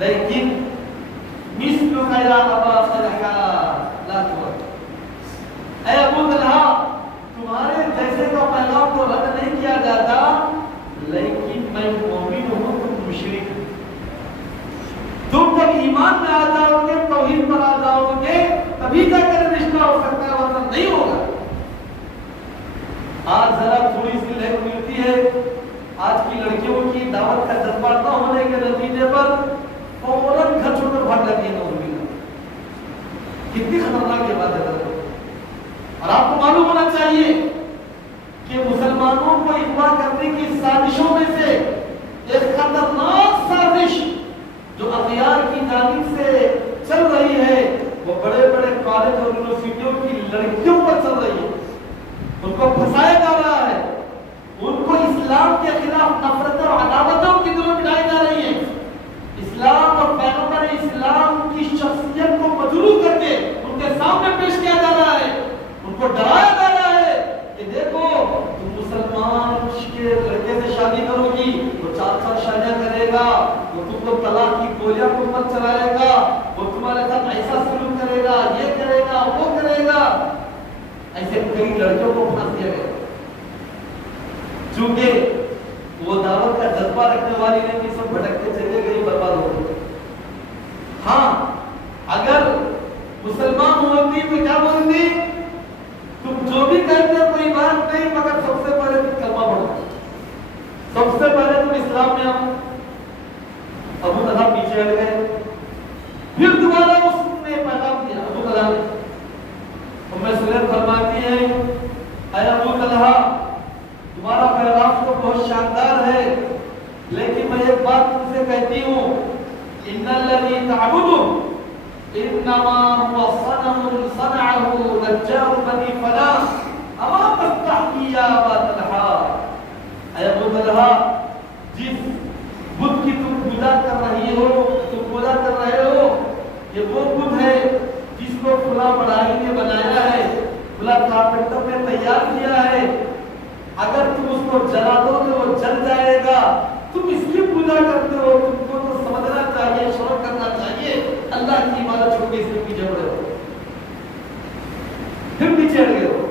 لیکن مثل یا ابا طلحہ لا ترد. اے ابو طلحہ, تمہارے جیسے کا پیغام کو رد نہیں کیا جاتا, لیکن میں مومن ہوں, تم مشرک. تم جب ایمان میں آ جاؤ گے, توحید پر آ جاؤ گے, تبھی جا کر رشتہ ہو سکتا ہے, ورنہ نہیں ہوگا. آج ذرا تھوڑی سی لہر ملتی ہے, آج کی لڑکیوں کی دعوت کا جذبہ نہ ہونے کے نتیجے پر فوراً گھر چھوڑ کر بھاگ جاتی ہے. کتنی خطرناک یہ بات ہے. اور آپ کو معلوم ہونا چاہیے کہ مسلمانوں کو اغوا کرنے کی سازشوں میں سے ایک خطرناک سازش جو اغیار کی جانب سے چل رہی ہے, وہ بڑے بڑے کالج اور یونیورسٹیوں کی لڑکیوں پر چل رہی ہے. ان کو پھنسایا جا رہا ہے, ان کو اسلام کے خلاف نفرت اور عداوتوں کی دلوں مٹائی جا رہی ہے. اسلام اور پیغمبر اسلام کی شخصیت کو مجروح کر کے ان کے سامنے پیش کیا جا رہا ہے, ان کو ڈرایا جا رہا ہے کہ دیکھو تم مسلمان کے لڑکے سے شادی کرو گی, وہ 4 شادیاں کرے گا, وہ تم کو طلاق کی گولیاں پر چلائے گا, وہ تمہارے ساتھ ایسا سلوک کرے گا, یہ کرے گا, وہ کرے گا. ایسے کئی لڑکیوں کو پھانس دیا گیا چونکہ وہ دعوت کا جذبہ رکھنے والی نے بھی سب بھٹکتے چلے گئے, برباد ہو گئے. ہاں, اگر مسلمان ہوتی تو کیا بولتی, تم جو بھی کرتے کوئی بات نہیں, مگر سب سے پہلے تم کلمہ پڑھو, سب سے پہلے تم اسلام میں آؤ. ابو طلحہ پیچھے ہٹ گئے. پھر دوبارہ اس نے پیغام دیا ابو طلحہ نے. ام سلیم فرماتی ہے, اے ابو طلحہ, تمہارا پیغام تو بہت شاندار ہے, لیکن میں ایک بات تم سے کہتی ہوں, ان الذی تعبد انما هو صنم صنعه نجار بنی فلان اما تستحی یا ابا طلحہ. اے ابو طلحہ, جس بت کی تم پوجا کر رہے ہو, یہ وہ بت ہے جس کو فلاں بڑائی نے بنایا ہے, فلاں کارپینٹر نے تیار کیا ہے. اگر تم اس کو جلا دو تو وہ جل جائے گا. تم اس کی پوجا کرتے ہو, تم کو تو سمجھنا چاہیے, شور کرنا چاہیے, اللہ کی عبادت چھوڑ کے اس کے پیچھے پڑے ہو. پھر پیچھے ہٹ گئے ہو.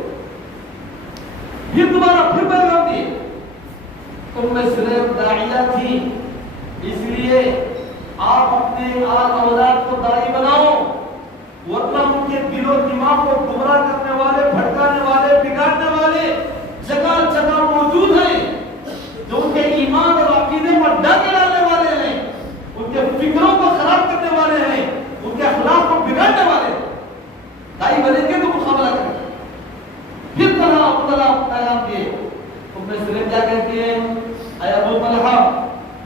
پھر دوبارہ پھر پیغام دیے. ام سلیم داعیہ تھی, اس لیے آپ اپنے آل اولاد کو داعی بناؤ, ورنہ ان کے دل و دماغ کو گمراہ کرنے والے, بھٹکانے والے, بگاڑنے والے جگہ جگہ موجود ہیں, جو ان کے ایمان اور عقیدے پر ڈاکے ڈالنے والے ہیں, ان کے فکروں کو خراب کرنے والے ہیں, ان کے اخلاق کو بگاڑنے والے ہیں. دائی بنیں گے تو مقابلہ کریں. پھر ابو طلحہ پیغام دیے. ام سلیم کیا کہتی ہے, اے ابو طلحہ,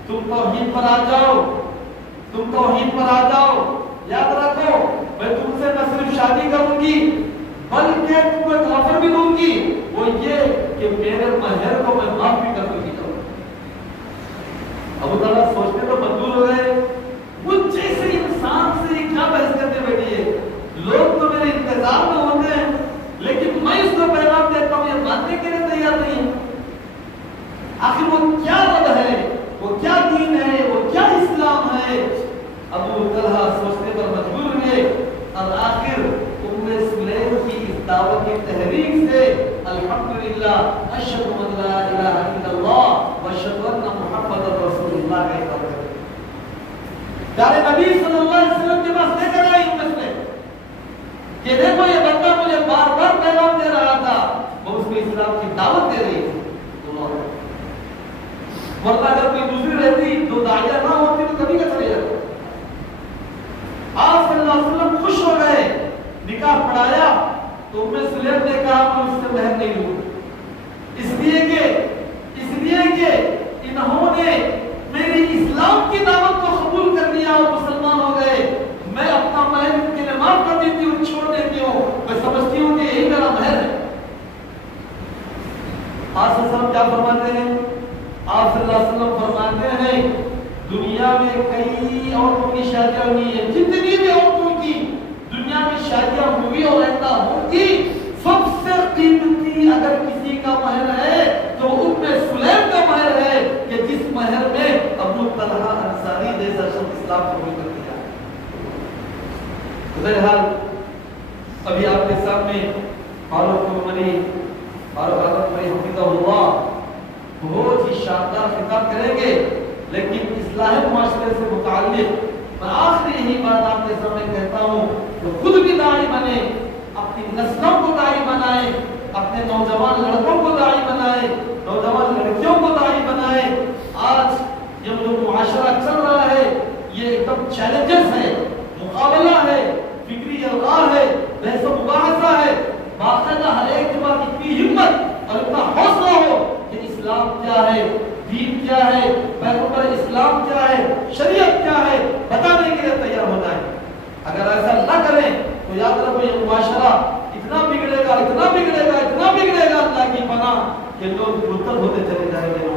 تم توحید پر آ جاؤ, تم توحید پر آ جاؤ. یاد رکھو, میں تم سے نہ صرف شادی کروں گی بلکہ تم کو ایک آفر بھی دوں گی, وہ یہ کہ میرے مہر کو میں معاف بھی کر دوں گی. ابو طلحہ سوچتے تو مجبور ہو گئے, وہ جیسے انسان سے کیا بحث کرتے بیٹھی ہے, لوگ تو میرے انتظار میں ہوتے ہیں, لیکن میں اس کو پیغام دیتا ہوں, یہ ماننے کے لیے تیار نہیں ہے. آخر وہ کیا رب ہے, وہ کیا دین ہے, وہ کیا اسلام ہے. ابو طلحہ سوچنے پر مجبور ہوئے, اور آخر ام سلیم کی اس دعوت کی تحریک سے الحمدللہ اشہد ان لا الہ الا اللہ واشہد ان محمد رسول اللہ کا اقرار ہے. پیارے نبی صلی اللہ علیہ وسلم کے پاس لے کر آئی ام سلیم کہ دیکھو یہ بندہ مجھے بار بار پیغام دے رہا تھا, وہ اس کو اسلام کی دعوت دے رہی تھی. ورنہ اگر کوئی دوسری رہتی, دو داعیہ نہ ہوتی تو کبھی کا تو سلیم نے کہا میں اس سے مہر نہیں لوں، اس لیے کہ انہوں نے میری اسلام کی دعوت کو قبول کر لیا اور مسلمان ہو گئے، میں اپنا مہر ان کے لیے معاف کر دیتی ہوں، چھوڑ دیتی ہوں، میں سمجھتی ہوں کہ یہی میرا مہر ہے۔ آپ صلی اللہ علیہ وسلم کیا فرماتے ہیں؟ آپ صلی اللہ علیہ وسلم فرماتے ہیں دنیا میں کئی عورتوں کی شادیاں ہوئی ہیں، جتنی بھی عورتوں کی دنیا میں شادیاں ہوئی اور ایسا ہوگی، سب سے قیمتی اگر کسی کا مہر ہے تو ام سلیم کا مہر ہے کہ جس مہر میں ابو طلحہ انصاری جیسا شخص اسلام قبول کر لیا۔ بہرحال ابھی آپ کے سامنے فاروق عمری حفظہ اللہ بہت ہی شاندار خطاب کریں گے، لیکن اصلاح معاشرے سے متعلق میں آخری یہی بات آپ کے سامنے کہتا ہوں کہ خود بھی داعی بنے، اپنی نسلوں کو داعی بنائے، اپنے نوجوان لڑکوں کو داعی بنائے، نوجوان لڑکیوں کو داعی بنائے۔ آج جب جو معاشرہ چل رہا ہے یہ ایک دم چیلنجز ہے، مقابلہ ہے، فکری الغار ہے، بحث و مباحثہ ہے، باقاعدہ ہر ایک کے بعد اتنی ہمت اور اتنا حوصلہ ہو کہ اسلام کیا ہے، دین کیا ہے، پیغمبر اسلام کیا ہے، شریعت کیا ہے بتانے کے لیے تیار ہونا ہے۔ اگر ایسا نہ کریں تو یاد رکھو یہ معاشرہ اتنا بگڑے گا، اتنا بگڑے گا، اتنا بگڑے گا اللہ کی پناہ کہ لوگ مرتد ہوتے چلے جائیں گے۔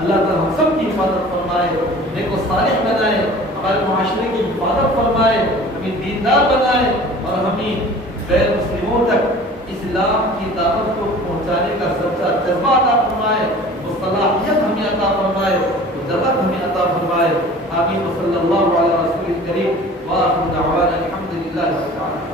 اللہ تعالیٰ ہم سب کی حفاظت فرمائے، نیک و صالح بنائے، ہمارے معاشرے کی حفاظت فرمائے، ہمیں دیندار بنائے اور ہمیں غیر مسلموں تک اسلام کی دعوت کو پہنچانے کا سچا جذبہ عطا فرمائے، وہ صلاحیت ہمیں عطا فرمائے، وہ جرأت ہمیں عطا فرمائے۔ آمین صلی اللہ علیہ رسول کریم وآخر دعوانا الحمد للہ رب العالمین۔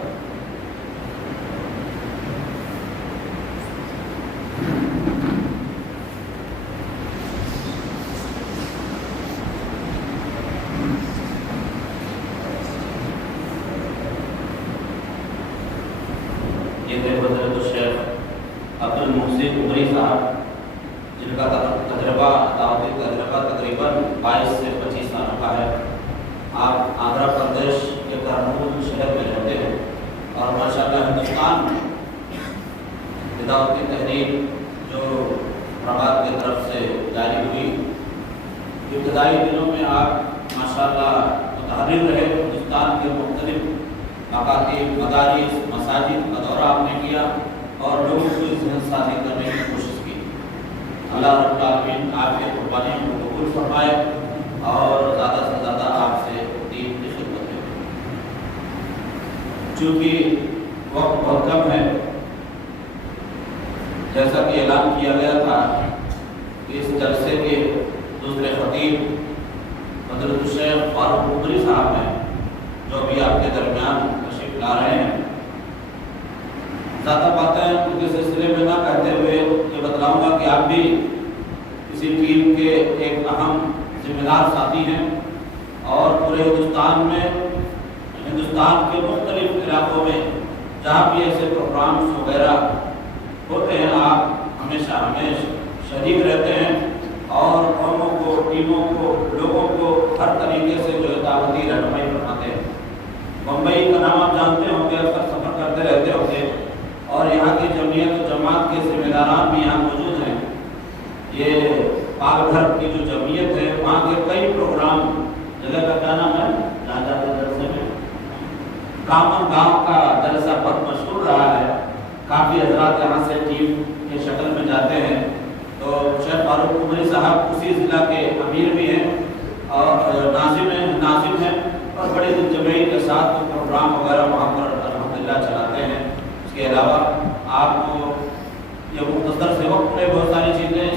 جن کا تجربہ دعوتی تجربہ تقریباً 22 سے 25 سالوں کا ہے۔ آپ آندھرا پردیش کے کرنول شہر میں رہتے ہیں اور ماشاءاللہ ہندوستان میں دعوتی تحریک جو پربھات کی طرف سے جاری ہوئی، ابتدائی دنوں میں آپ ماشاءاللہ متحرر رہے، ہندوستان کے مختلف مکاتب، مدارس، مساجد کا دورہ آپ نے کیا اور لوگوں کو ذہن سازی کرنے کی کوشش کی۔ اللہ رب العالمین آپ کے قربانیوں کو قبول فرمائے اور زیادہ سے زیادہ آپ سے دین کی خدمت کرے۔ چونکہ وقت بہت کم ہے، جیسا کہ اعلان کیا گیا تھا کہ اس جلسے کے دوسرے خطیب حضرت الشیخ فاروق عمری صاحب ہیں جو ابھی آپ کے درمیان تشریف لا رہے ہیں۔ زیادہ باتیں ان کے سلسلے میں نہ کہتے ہوئے یہ بتلاؤں گا کہ آپ بھی کسی ٹیم کے ایک اہم ذمہ دار ساتھی ہیں اور پورے ہندوستان میں، ہندوستان کے مختلف علاقوں میں جہاں بھی ایسے پروگرامز وغیرہ ہوتے ہیں آپ ہمیشہ شریک رہتے ہیں اور قوموں کو، ٹیموں کو، لوگوں کو ہر طریقے سے جو دعوتی رہنمائی فرماتے ہیں۔ بمبئی کا نام آپ جانتے ہوں گے، اکثر سفر کرتے رہتے ہوں گے اور یہاں کی جمعیت و جماعت کے ذمہ داران بھی یہاں موجود ہیں۔ یہ پاک گھر کی جو جمعیت ہے وہاں کے کئی پروگرام، جگہ کا کیا نام ہے جہاں جاتے جلسے میں، کامن گاؤں کا جلسہ بہت مشہور رہا ہے، کافی حضرات یہاں سے ٹیم کے شکل میں جاتے ہیں۔ تو شیخ فاروق عمری صاحب اسی ضلع کے امیر بھی ہیں اور ناظم ہیں اور بڑی دلجمعی کے ساتھ پروگرام وغیرہ وہاں پر الحمدللہ چلاتے ہیں۔ اس کے علاوہ آپ کو یہ مختصر سے وقت میں بہت ساری چیزیں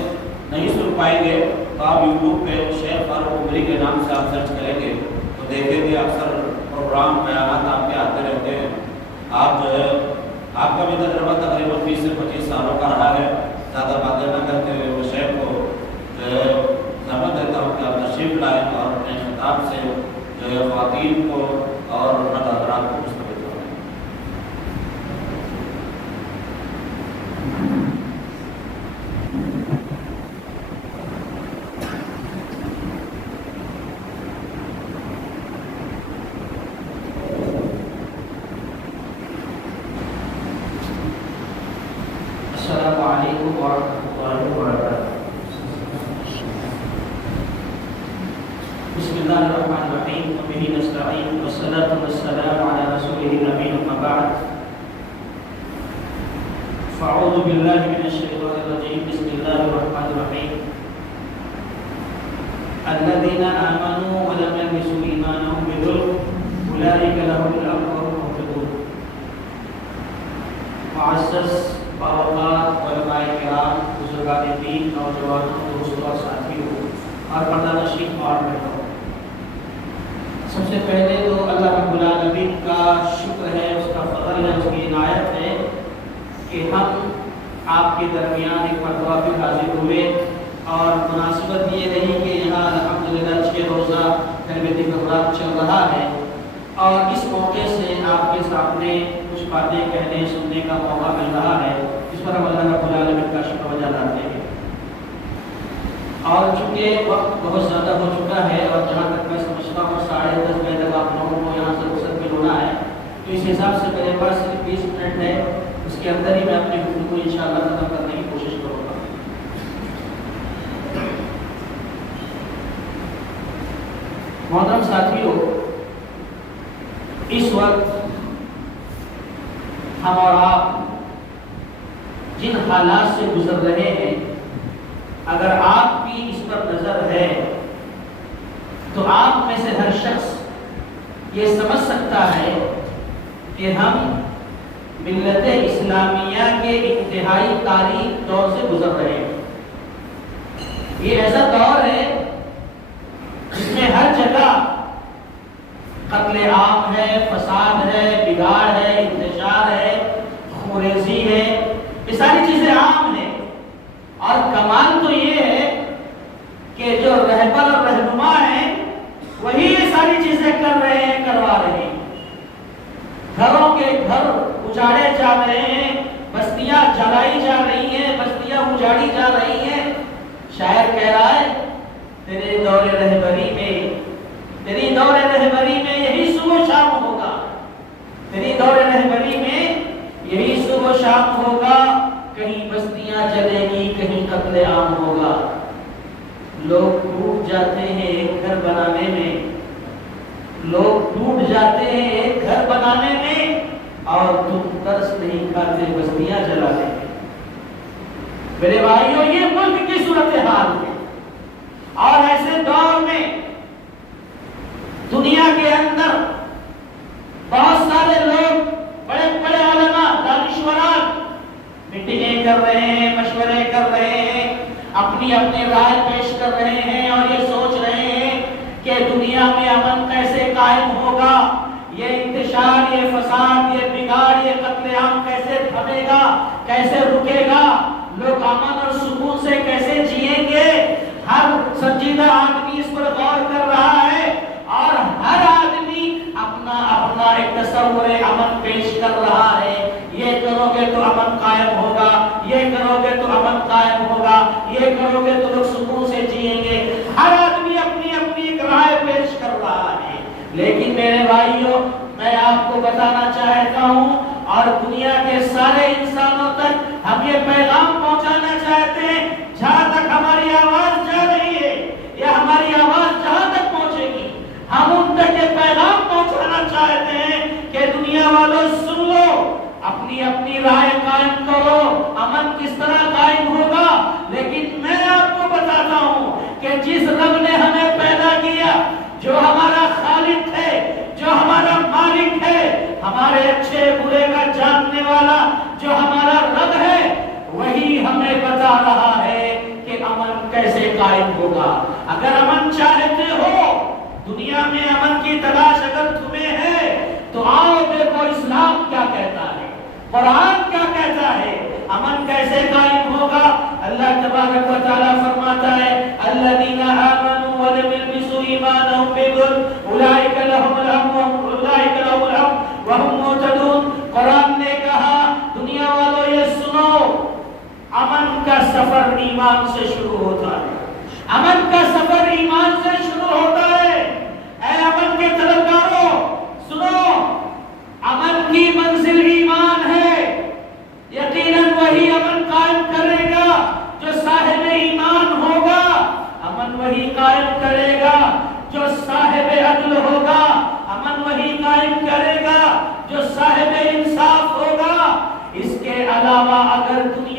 نہیں سن پائیں گے تو آپ یوٹیوب پہ شیخ فاروق عمری کے نام سے آپ سرچ کریں گے تو دیکھیں گے اکثر پروگرام بیانات آپ کے آتے رہتے ہیں۔ آپ جو ہے آپ کا بھی تجربہ تقریباً 20 سے 25 سالوں کا رہا ہے۔ زیادہ باتیں نہ کرتے ہوئے وہ شیخ کو جو ہے زحمت دیتا ہوں کہ آپ تشریف لائیں اور اپنے خطاب سے جو ہے خواتین کو اور مرد حضرات کو مستقبل کریں۔ أعوذ بالله من الشيطان الرجيم بسم الله الرحمن الرحيم الذين آمنوا ولم يلبسوا إيمانهم بظلم أولئك لهم الأمن وهم مهتدون. معزز باوقار علماء کرام، بزرگان دین، نوجوانوں، دوستوں اور ساتھیوں اور پردہ نشین اور بہنوں، سب سے پہلے تو اللہ رب العالمین کا شکر ہے، اس کا فضل ہے، اس کی عنایت ہے کہ ہم آپ کے درمیان ایک مرتبہ پھر حاضر ہوئے، اور مناسبت یہ رہی کہ یہاں الحمدللہ 6 روزہ تربیتی پروگرام چل رہا ہے، اور اس موقع سے آپ کے سامنے کچھ باتیں کہنے سننے کا موقع مل رہا ہے، اس پر ہم اللہ رب العالمین کا شکر ادا کرتے ہیں۔ اور چونکہ وقت بہت زیادہ ہو چکا ہے، اور جہاں تک میں سمجھتا ہوں 10:30 بجے تک آپ لوگوں کو یہاں سے رخصت بھی ہونا ہے، تو اس حساب سے میرے پاس صرف 20 منٹ ہے، اس کے اندر ہی میں اپنی گفتگو انشاءاللہ ختم کرنے کی کوشش کروں گا۔ محترم ساتھیوں، اس وقت ہم اور آپ جن حالات سے گزر رہے ہیں، اگر آپ کی اس پر نظر ہے تو آپ میں سے ہر شخص یہ سمجھ سکتا ہے کہ ہم ملت اسلامیہ کے انتہائی تاریک دور سے گزر رہے ہیں۔ یہ ایسا دور ہے جس میں ہر جگہ قتل عام ہے، فساد ہے، بگاڑ ہے، انتشار ہے، خوریزی ہے، یہ ساری چیزیں عام ہیں۔ اور کمال تو یہ ہے کہ جو رہبر اور رہنما ہیں وہی یہ ساری چیزیں کر رہے ہیں، کروا رہے ہیں۔ گھروں کے گھر اجاڑے جا رہے ہیں، بستیاں جلائی جا رہی ہیں، بستیاں اجاڑی جا رہی ہیں۔ شاعر کہہ رہا ہے تیرے دور رہبری میں، تیری دور رہبری میں یہی صبح و شام ہوگا، تیری دور رہبری میں یہی صبح و شام ہوگا، کہیں بستیاں جلے گی، کہیں قتل عام ہوگا۔ لوگ ٹوٹ جاتے ہیں ایک گھر بنانے میں، لوگ ٹوٹ جاتے ہیں ایک گھر بنانے میں، اور تم ترس نہیں کھاتے بستیاں جلانے میں۔ میرے بھائیوں، یہ ملک کی صورتحال ہے، اور ایسے دور میں دنیا کے اندر بہت سارے لوگ، بڑے بڑے علماء، دانشوران میٹنگیں کر رہے ہیں، مشورے کر رہے ہیں، اپنی اپنی رائے پیش کر رہے ہیں، اور یہ سوچ رہے ہیں کہ دنیا میں امن کیسے قائم ہوگا، یہ انتشار، یہ فساد، یہ بگاڑ، یہ قتل عام کیسے تھمے گا، کیسے رکے گا، لوگ امن اور سکون سے کیسے جئیں گے۔ ہر سنجیدہ آدمی اس پر غور کر رہا ہے، اور ہر آدمی اپنا اپنا ایک تصور امن پیش کر رہا ہے۔ یہ کرو گے تو امن قائم ہوگا، یہ کرو گے تو امن قائم ہوگا، یہ کرو گے تو لوگ سکون سے جئیں گے۔ ہر آدمی اپنی اپنی ایک رائے پیش کر رہا ہے، لیکن میرے بھائیوں، میں آپ کو بتانا چاہتا ہوں اور دنیا کے سارے انسانوں تک ہم یہ پیغام پہنچانا چاہتے ہیں، جہاں تک ہماری آواز جا رہی ہے یا ہماری آواز جہاں تک پہنچے گی، ہم ان تک یہ پیغام پہنچانا چاہتے ہیں کہ دنیا والوں سن لو، اپنی اپنی رائے قائم کرو، امن کس طرح قائم ہوگا۔ لیکن میں آپ کو بتاتا ہوں کہ جس رب نے ہمیں پیدا کیا، جو ہمارا خالق ہے، جو ہمارا مالک ہے، ہمارے اچھے برے کا جاننے والا جو ہمارا رب ہے، وہی ہمیں بتا رہا ہے کہ امن کیسے قائم ہوگا۔ اگر امن چاہتے ہو، دنیا میں امن کی تلاش اگر تمہیں ہے، تو آؤ دیکھو اسلام کیا کہتا ہے، قرآن کیا کہتا ہے، امن کیسے قائم ہوگا۔ اللہ تبارک و تعالیٰ فرماتا ہے الذین آمنوا ولم یلبسوا ایمانهم بظلم اولئک لهم الامن وهم مہتدون۔ قرآن نے کہا دنیا والوں یہ سنو، امن کا سفر ایمان سے شروع ہوتا ہے، امن کا سفر ایمان سے شروع ہوتا ہے۔ اے امن کے طلبگاروں سنو، امن کی منزل ایمان ہے، یقیناً وہی امن قائم کرے گا جو صاحب ایمان ہوگا، امن وہی قائم کرے گا جو صاحب عدل ہوگا، امن وہی قائم کرے گا جو صاحب انصاف ہوگا۔ اس کے علاوہ اگر دنیا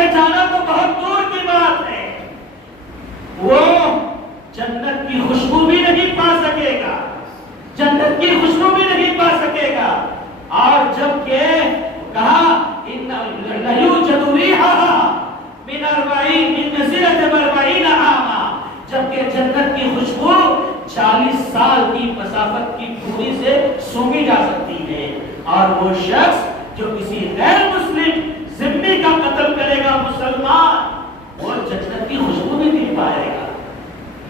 میں جانا تو بہت دور کی بات ہے، وہ جنت کی خوشبو بھی نہیں پا سکے گا، جنت کی خوشبو بھی نہیں پا سکے گا۔ اور جب کہ کہا لَيُوجَدُ رِيحَهَا مِنْ 40 عَامًا، جبکہ جنت کی خوشبو 40 سال کی مسافت کی دوری سے سونگھی جا سکتی ہے، اور وہ شخص جو کسی غیر مسلم ذمہ کا قتل کرے گا مسلمان، وہ جنت کی خوشبو بھی نہیں پائے گا۔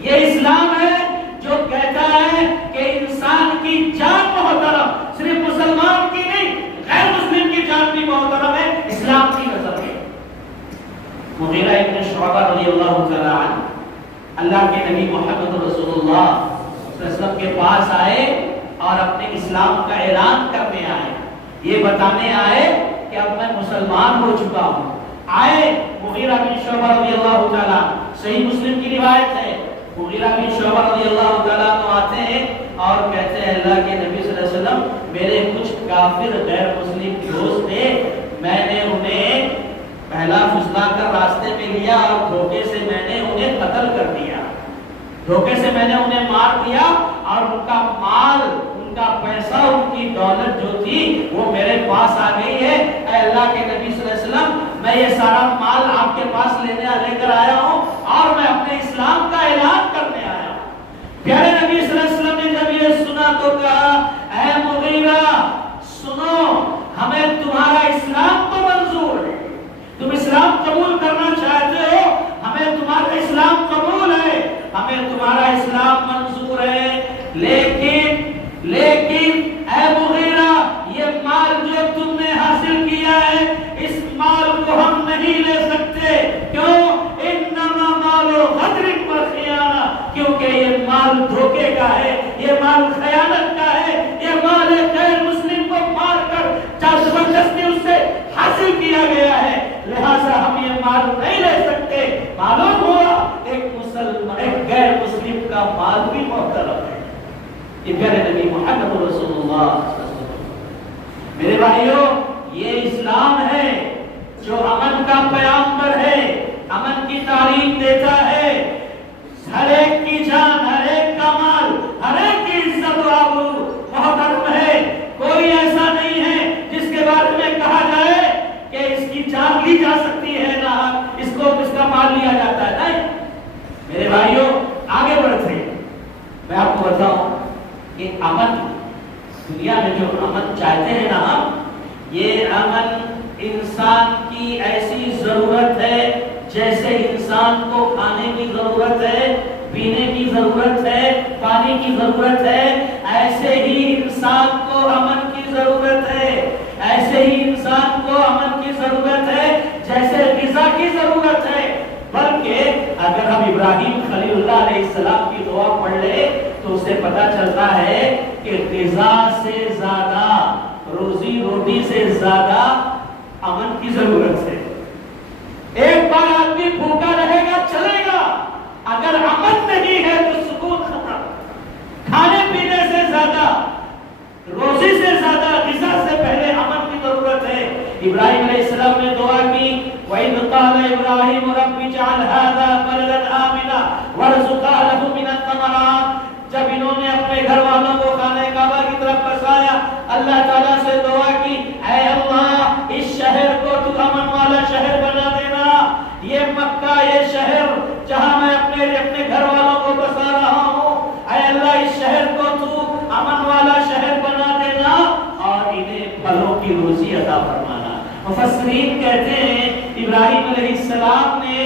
یہ اسلام ہے جو کہتا ہے کہ انسان کی جان محترم، صرف مسلمان کی نہیں، غیر مسلم کی جان بھی محترم ہے اسلام کی نظر میں۔ مغیرہ ابن شعبہ رضی اللہ تعالی عنہ اللہ کے نبی محمد رسول اللہ صلی اللہ علیہ وسلم کے پاس آئے اور اپنے اسلام کا اعلان کرنے آئے، یہ بتانے آئے کہ اب میں مسلمان ہو چکا ہوں۔ آئے مغیرہ بن شعبہ رضی اللہ تعالی عنہ، صحیح مسلم کی روایت ہے، مغیرہ بن شعبہ رضی اللہ تعالیٰ عنہ آتے ہیں اور کہتے ہیں اللہ کے نبی صلی اللہ علیہ وسلم میرے کچھ کافر غیر مسلم دوست تھے، میں نے انہیں پہلا پھسلا کر راستے میں لیا اور دھوکے سے میں نے انہیں قتل کر دیا، دھوکے سے میں نے انہیں مار دیا، اور ان کا مال، ان کا پیسہ، ان کی دولت جو تھی وہ میرے پاس آ گئی ہے۔ اے اللہ کے نبی صلی اللہ علیہ وسلم میں یہ سارا مال آپ کے پاس لے کر آیا ہوں اور میں اپنے اسلام کا اعلان کرنے آیا ہوں۔ پیارے نبی صلی اللہ علیہ وسلم نے جب یہ سنا تو کہا اے مغیرہ سنو، ہمیں تمہارا اسلام تو منظور ہے، تم اسلام قبول کرنا چاہتے ہو، ہمیں تمہارا اسلام قبول ہے، ہمیں تمہارا اسلام منظور ہے، لیکن اے مغیرہ یہ مال جو تم نے حاصل کیا ہے اس مال کو ہم نہیں لے سکتے، کیوں؟ انما مال غدر و خیانہ، کیونکہ یہ مال دھوکے کا ہے، یہ مال خیانت کا ہے، یہ مال غیر مسلم کو مار کر زبردستی اس سے حاصل کیا گیا ہے، لہذا ہم یہ مال نہیں لے سکتے۔ معلوم ہوا ایک مسلمان ایک غیر مسلم کا مال بھی محترم ہے۔ یہ پیارے نبی محمد رسول اللہ صلی اللہ علیہ وسلم، میرے بھائیوں یہ اسلام ہے جو امن کا پیغمبر ہے، امن کی تعلیم دیتا ہے، ہر ایک کی جان، ہر ایک کا مال، ہر ایک کی عزت و آبرو محترم ہے، کوئی ایسا نہیں ہے جس کے بارے میں کہا جائے کہ اس کی جان لی جا سکتی ہے نہ اس کا مال لیا جاتا ہے، نہیں۔ میرے بھائیوں آگے بڑھتے ہیں، میں آپ کو بتاؤں کہ امن، دنیا میں جو امن چاہتے ہیں نا ہم، یہ امن انسان کی ایسی ضرورت ہے جیسے انسان کو کھانے کی ضرورت ہے، پینے کی ضرورت ہے، پانی کی ضرورت ہے، ایسے ہی انسان کو امن کی ضرورت ہے، ایسے ہی انسان کو امن کی ضرورت ہے جیسے غذا کی ضرورت ہے۔ بلکہ اگر ہم ابراہیم خلیل اللہ علیہ السلام کی دعا پڑھ لیں تو اسے پتہ چلتا ہے کہ غذا سے زیادہ، روزی روٹی سے زیادہ امن کی ضرورت ہے۔ ایک بار آدمی بھوکا رہے گا چلے گا، اگر امن نہیں ہے تو سکون ختم۔ کھانے پینے سے زیادہ، روزی سے زیادہ، غذا سے پہلے امن کی ضرورت ہے۔ ابراہیم علیہ السلام نے دعا کی وَإِذْ قَالَ إِبْرَاهِيمُ رَبِّ اجْعَلْ هَٰذَا بَلَدًا آمِنًا وَارْزُقْ أَهْلَهُ مِنَ الثَّمَرَاتِ، جب انہوں نے اپنے گھر والوں کو خانہ کعبہ کی طرف بسایا، اللہ تعالیٰ سے دعا کی اے اللہ اس شہر کو تو امن والا شہر بنا دینا، یہ مکہ، یہ شہر جہاں میں اپنے گھر والوں کو بسا رہا ہوں، اے اللہ اس شہر کو تو امن والا شہر بنا دینا اور انہیں پھلوں کی روزی عطا فرمانا۔ مفسرین کہتے ہیں ابراہیم علیہ السلام نے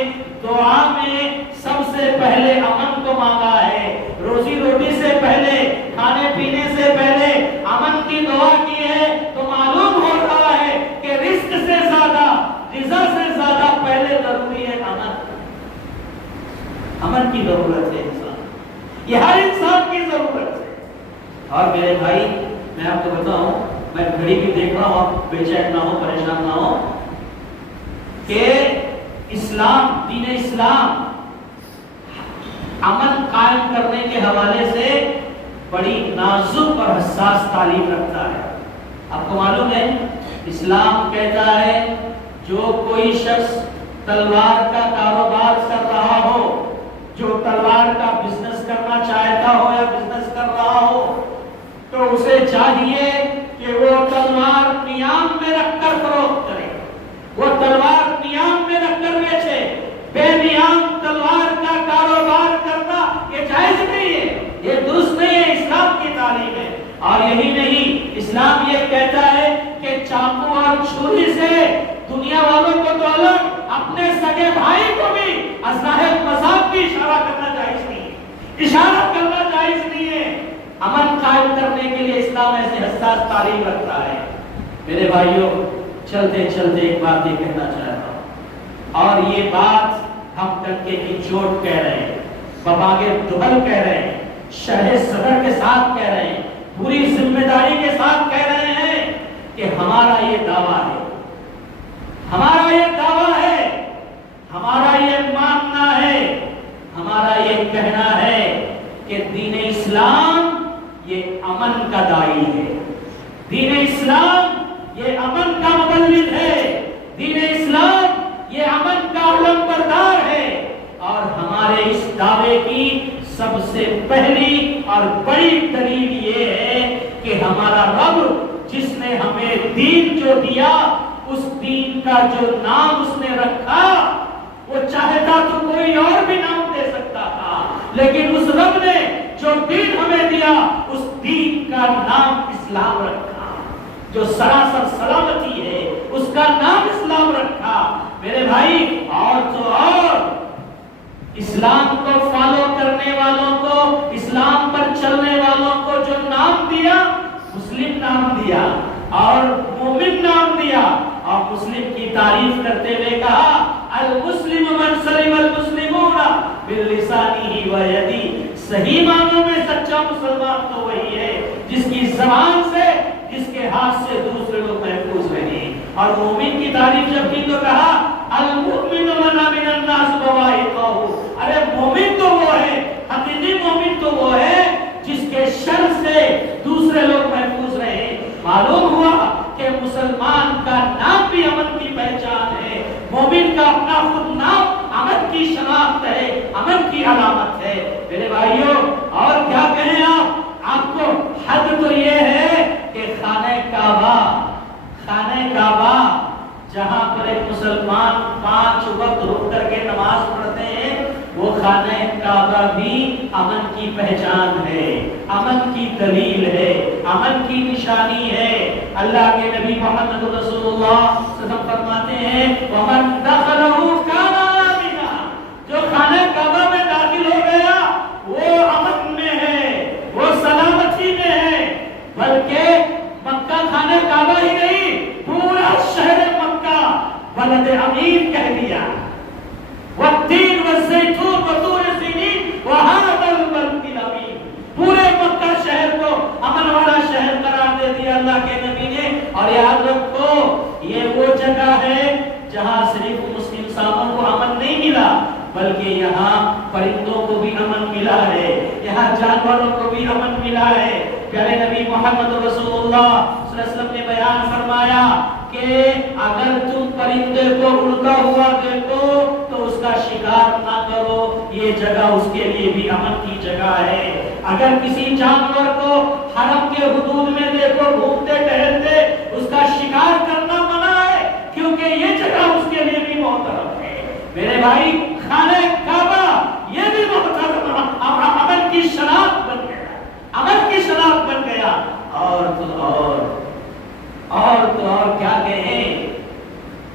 دعا میں سب سے پہلے امن کو مانگا ہے، روزی روٹی سے پہلے، کھانے پینے سے پہلے امن کی دعا کی ہے، تو معلوم ہو رہا ہے کہ رزق سے زیادہ، غذا سے زیادہ پہلے ضروری ہے امن۔ امن کی ضرورت ہے انسان، یہ ہر انسان کی ضرورت ہے۔ اور میرے بھائی میں آپ کو بتاؤں، میں گھڑی بھی دیکھ رہا ہوں، آپ بے چین نہ ہو، پریشان نہ ہو، کہ اسلام، دین اسلام امن قائم کرنے کے حوالے سے بڑی نازک اور حساس تعلیم رکھتا ہے۔ آپ کو معلوم ہے اسلام کہتا ہے جو کوئی شخص تلوار کا کاروبار کر رہا ہو، جو تلوار کا بزنس کرنا چاہتا ہو یا بزنس کر رہا ہو، تو اسے چاہیے کہ وہ تلوار نیام میں رکھ کر فروخت کرے، وہ تلوار نیام میں رکھ کر بیچے۔ بے نیام تلوار کا کاروبار کرنا یہ جائز نہیں ہے، یہ درست نہیں ہے، اسلام کی تعلیم ہے۔ اور یہی نہیں، اسلام یہ کہتا ہے کہ چاقو اور چھری سے دنیا والوں کو تو الگ، اپنے سگے بھائی کو بھی ظاہر مذاق بھی اشارہ کرنا جائز نہیں ہے، اشارہ کرنا جائز نہیں ہے۔ امن قائم کرنے کے لیے اسلام ایسے حساس تعلیم رکھتا ہے۔ میرے بھائیوں، چلتے چلتے ایک بات یہ کہنا چاہتا ہوں، اور یہ بات ہم ڈنکے کی چوٹ کہہ رہے ہیں، بباغ دہل کہہ رہے ہیں، شرح صدر کے ساتھ کہہ رہے ہیں، پوری ذمہ داری کے ساتھ کہہ رہے ہیں کہ ہمارا یہ دعویٰ ہے، ہمارا یہ دعویٰ ہے، ہمارا یہ ماننا ہے، ہمارا یہ کہنا ہے کہ دین اسلام یہ امن کا داعی ہے، دین اسلام یہ امن کا مبلغ ہے، دین اسلام یہ امن کا علم بردار ہے۔ اور ہمارے اس دعوے کی سب سے پہلی اور بڑی دلیل یہ ہے کہ ہمارا رب جس نے ہمیں دین جو دیا، اس دین کا جو نام اس نے رکھا، وہ چاہتا تو کوئی اور بھی نام دے سکتا تھا، لیکن اس رب نے جو دین ہمیں دیا، اس دین کا نام اسلام رکھا، جو سراسر سلامتی ہے اس کا نام اسلام رکھا۔ میرے بھائی، اور تو اور اسلام کو فالو کرنے والوں کو، اسلام پر چلنے والوں کو جو نام دیا، مسلم نام دیا اور مومن نام دیا، اور مسلم کی تعریف کرتے ہوئے کہا المسلم من سلم المسلمون باللسانه ويده۔ صحیح معنوں میں سچا مسلمان تو وہی ہے جس کی زبان سے، جس کے ہاتھ سے دوسرے لوگ محفوظ رہے۔ اور مومن کی تعریف جب کی تو کہا المؤمن من امن الناس بوائقه۔ ارے مومن تو وہ ہے، حقیقی مومن تو وہ ہے جس کے شر سے دوسرے لوگ محفوظ رہے۔ معلوم ہوا کہ مسلمان کا نام بھی امن کی پہچان ہے، مومن کا اپنا خود نام امن کی شناخت ہے، امن کی علامت ہے۔ میرے بھائیوں، اور کیا کہیں آپ کو حد تو یہ ہے کہ خانہ کعبہ جہاں پر ایک مسلمان 5 وقت رک کر کے نماز پڑھتے ہیں، وہ خانہ کعبہ بھی امن کی پہچان ہے، امن کی دلیل ہے، امن کی نشانی ہے۔ اللہ کے نبی محمد رسول اللہ صلی اللہ علیہ وسلم فرماتے ہیں وَمَن دَخَلَهُ كَانَ آمِنًا۔ جو خانہ کعبہ میں داخل ہو گیا وہ امن میں ہے، وہ سلامتی میں ہے۔ بلکہ مکہ خانہ کعبہ ہی نہیں، پورا شہر مکہ بلد امین کہہ دیا۔ والتین والزیتون وطور سینین وہذا البلد الامین۔ پورے مکہ شہر کو امن والا شہر قرار دے دیا اللہ کے نبی نے۔ اور یاد رکھو، یہ وہ جگہ ہے جہاں صرف مسلم صاحبوں کو امن نہیں ملا، بلکہ یہاں پرندوں کو بھی امن ملا ہے، یہاں جانوروں کو بھی امن ملا ہے۔ پیارے نبی محمد رسول اللہ صلی اللہ علیہ وسلم نے بیان فرمایا کہ اگر تم پرندے کو اڑتا ہوا دیکھو تو اس کا شکار نہ کرو، یہ جگہ اس کے لیے بھی امن کی جگہ ہے۔ اگر کسی جانور کو حرم کے حدود میں دیکھو گھومتے ٹہلتے، اس کا شکار کرنا منع ہے، کیونکہ یہ جگہ اس کے لیے بھی محترم ہے۔ میرے بھائی، خانہ کعبہ یہ بھی محترم امن کی شناخت بن گیا، امن کی شناخت بن گیا۔ اور تو اور کیا کہیں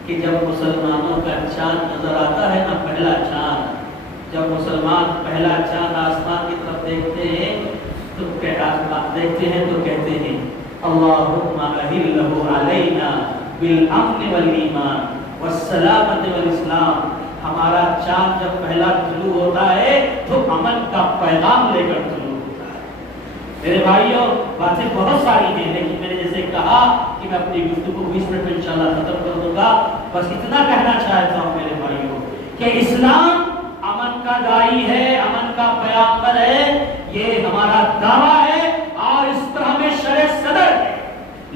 کہ جب مسلمانوں کا چاند نظر آتا ہے نا، پہلا چاند، جب مسلمان پہلا چاند آسمان کی طرف دیکھتے ہیں تو کہتے ہیں اللہم اہلہ علینا بالامن والایمان والسلامت والاسلام۔ ہمارا چاند جب پہلا طلوع ہوتا ہے تو امن کا پیغام لے کر طلوع ہوتا ہے۔ میرے بھائیوں، باتیں بہت ساری ہیں، لیکن میں نے جیسے کہا کہ میں اپنی گفتگو کو 20 منٹ میں انشاءاللہ ختم کر دوں گا۔ بس اتنا کہنا چاہتا ہوں میرے بھائیوں کہ اسلام امن کا داعی ہے، امن کا پیغمبر ہے، یہ ہمارا دعویٰ ہے اور اس پر ہمیں شرع صدر ہے۔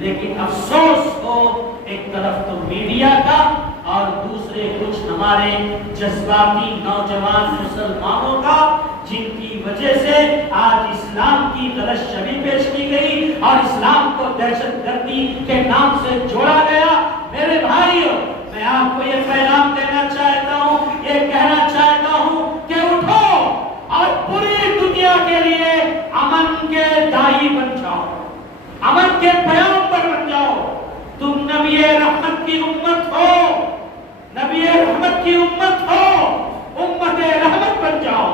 لیکن افسوس ہو، ایک طرف تو میڈیا کا اور دوسری سے کچھ ہمارے جذباتی نوجوان مسلمانوں کا، جن کی وجہ سے آج اسلام کی غلط شبیہ پیش کی گئی اور اسلام کو دہشت گردی کے نام سے جوڑا گیا۔ میرے بھائیوں، میں آپ کو یہ پیغام دینا چاہتا ہوں، یہ کہنا چاہتا ہوں کہ اٹھو اور پوری دنیا کے لیے امن کے داعی بن جاؤ، امن کے پیغمبر بن جاؤ۔ تم نبی رحمت کی امت ہو، نبی رحمت کی امت ہو، امت رحمت بن جاؤ۔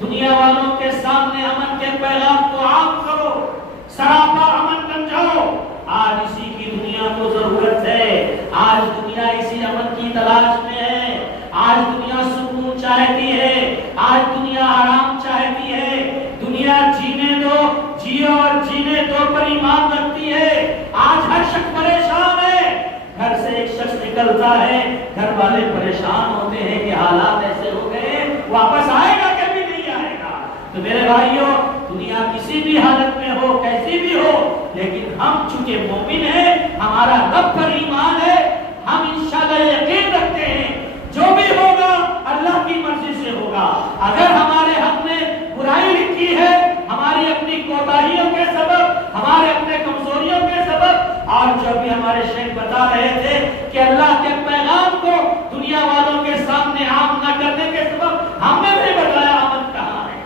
دنیا والوں کے سامنے امن کے پیغام کو عام کرو، سراپا امن بن جاؤ۔ آج اسی کی دنیا کو ضرورت ہے، آج دنیا اسی امن کی تلاش میں ہے، آج دنیا سکون چاہتی ہے، آج دنیا آرام چاہتی ہے۔ دنیا جینے دو، جیو اور جینے دو پر ایمان رکھتی ہے۔ آج ہر شخص پریشان ہے، گھر سے ایک شخص نکلتا ہے، گھر والے پریشان ہوتے ہیں کہ حالات ایسے ہو گئے، واپس آئے گا کہ بھی نہیں آئے گا۔ تو میرے بھائیوں، دنیا کسی بھی حالت میں ہو، کیسی بھی ہو، لیکن ہم چونکہ مومن ہیں، ہمارا رب پر ایمان ہے، ہم انشاءاللہ یقین رکھتے ہیں جو بھی ہوگا اللہ کی مرضی سے ہوگا۔ اگر ہمارے حق میں برائی لکھی ہے، ہماری اپنی کوتاہیوں کے سبب، ہمارے اپنے کمزوریوں کے سبب، اور جو بھی ہمارے شیخ بتا رہے تھے کہ اللہ کے پیغام کو دنیا والوں کے سامنے عام نہ کرنے کے سبب، ہم نے نہیں بتایا امن کہاں ہے،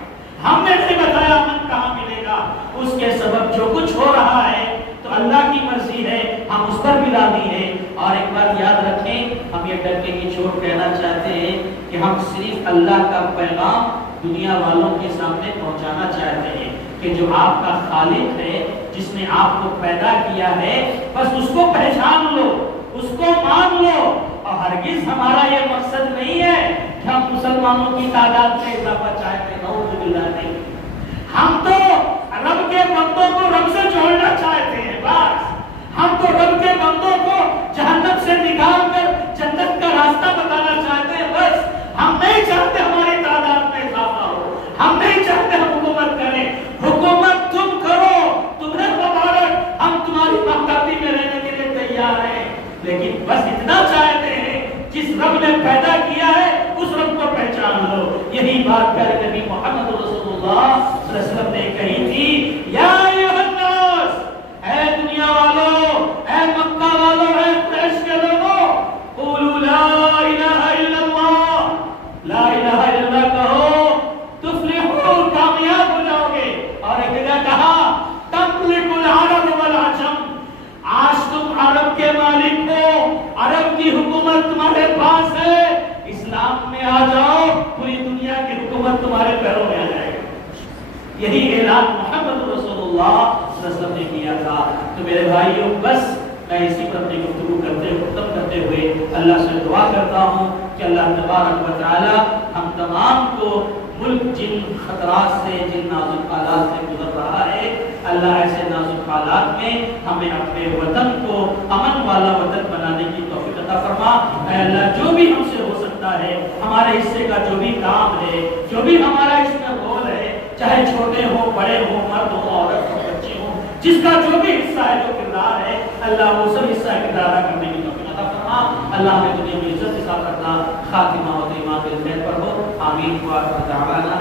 ہم نے نہیں بتایا امن کہاں ملے گا، اس کے سبب جو کچھ ہو رہا ہے تو اللہ کی مرضی ہے، ہم اس پر بھی راضی ہیں۔ اور ایک بات یاد رکھیں، ہم یہ ڈنکے کی چوٹ کہنا چاہتے ہیں کہ ہم صرف اللہ کا پیغام دنیا والوں کے سامنے پہنچانا چاہتے ہیں کہ جو آپ کا خالق ہے، جس نے آپ کو پیدا کیا ہے، بس اس کو پہچان لو، اس کو مان لو۔ اور ہرگز ہمارا یہ مقصد نہیں ہے کہ ہم مسلمانوں کی تعداد میں اضافہ چاہتے ہیں، نعوذ باللہ نہیں۔ ہم تو رب کے بندوں کو رب سے جوڑنا چاہتے ہیں، بس ہم تو رب کے بندوں کو جہنم سے نکال کر جنت کا راستہ بتانا چاہتے ہیں، بس ہم نہیں چاہتے ہماری تعداد میں اضافہ ہو، ہم نہیں چاہتے ہم حکومت کریں۔ حکومت تم کرو، تمہیں مبارک، ہم تمہاری محتاطی میں رہنے کے لیے تیار ہیں، لیکن بس اتنا چاہتے ہیں جس رب نے پیدا کیا ہے اس رب کو پہچان لو۔ یہی بات پیارے نبی محمد رسول اللہ صلی اللہ علیہ وسلم نے کہی تھی، یا ایھا الناس، اے دنیا والوں، اے مکہ والوں، اے قریش کے لوگوں، قولوا لا الہ الا اللہ، لا الہ الا اللہ کہو، تفلحوا، کامیاب ہو جاؤ گے۔ اور ایک جگہ کہا، تملک العرب والعجم، آج تم عرب کے مالک ہو، عرب کی حکومت تمہارے پاس ہے، اسلام میں آ جاؤ، پوری دنیا کی حکومت تمہارے پیروں میں آ جائے گی۔ یہی اعلان محمد رسول اللہ صلی اللہ علیہ وسلم نے کیا تھا۔ تو میرے بھائیوں، بس میں اسی پر اپنی گفتگو ختم کرتے ہوئے اللہ سے دعا کرتا ہوں کہ اللہ تبارک و تعالی ہم تمام کو ملک جن خطرات سے، جن نازک حالات سے گزر رہا ہے، اللہ ایسے نازک حالات میں ہمیں اپنے وطن کو امن والا وطن بنانے کی توفیق عطا فرما۔ اے اللہ، جو بھی ہم سے ہو سکتا ہے، ہمارے حصے کا جو بھی کام ہے، جو بھی ہمارا اس میں رول ہے، چاہے چھوٹے ہوں، بڑے ہوں، مرد ہوں، عورت ہوں، بچے ہوں، جس کا جو بھی حصہ ہے، جو کردار ہے، اللہ وہ سب حصہ کردار ادا کرنے کی توفیق عطا فرما۔ اللہ ہمیں دنیا میں عزت کے ساتھ رکھنا، خاتمہ و ایمان بالخیر پر ہو، آمین۔ وآخر دعوانا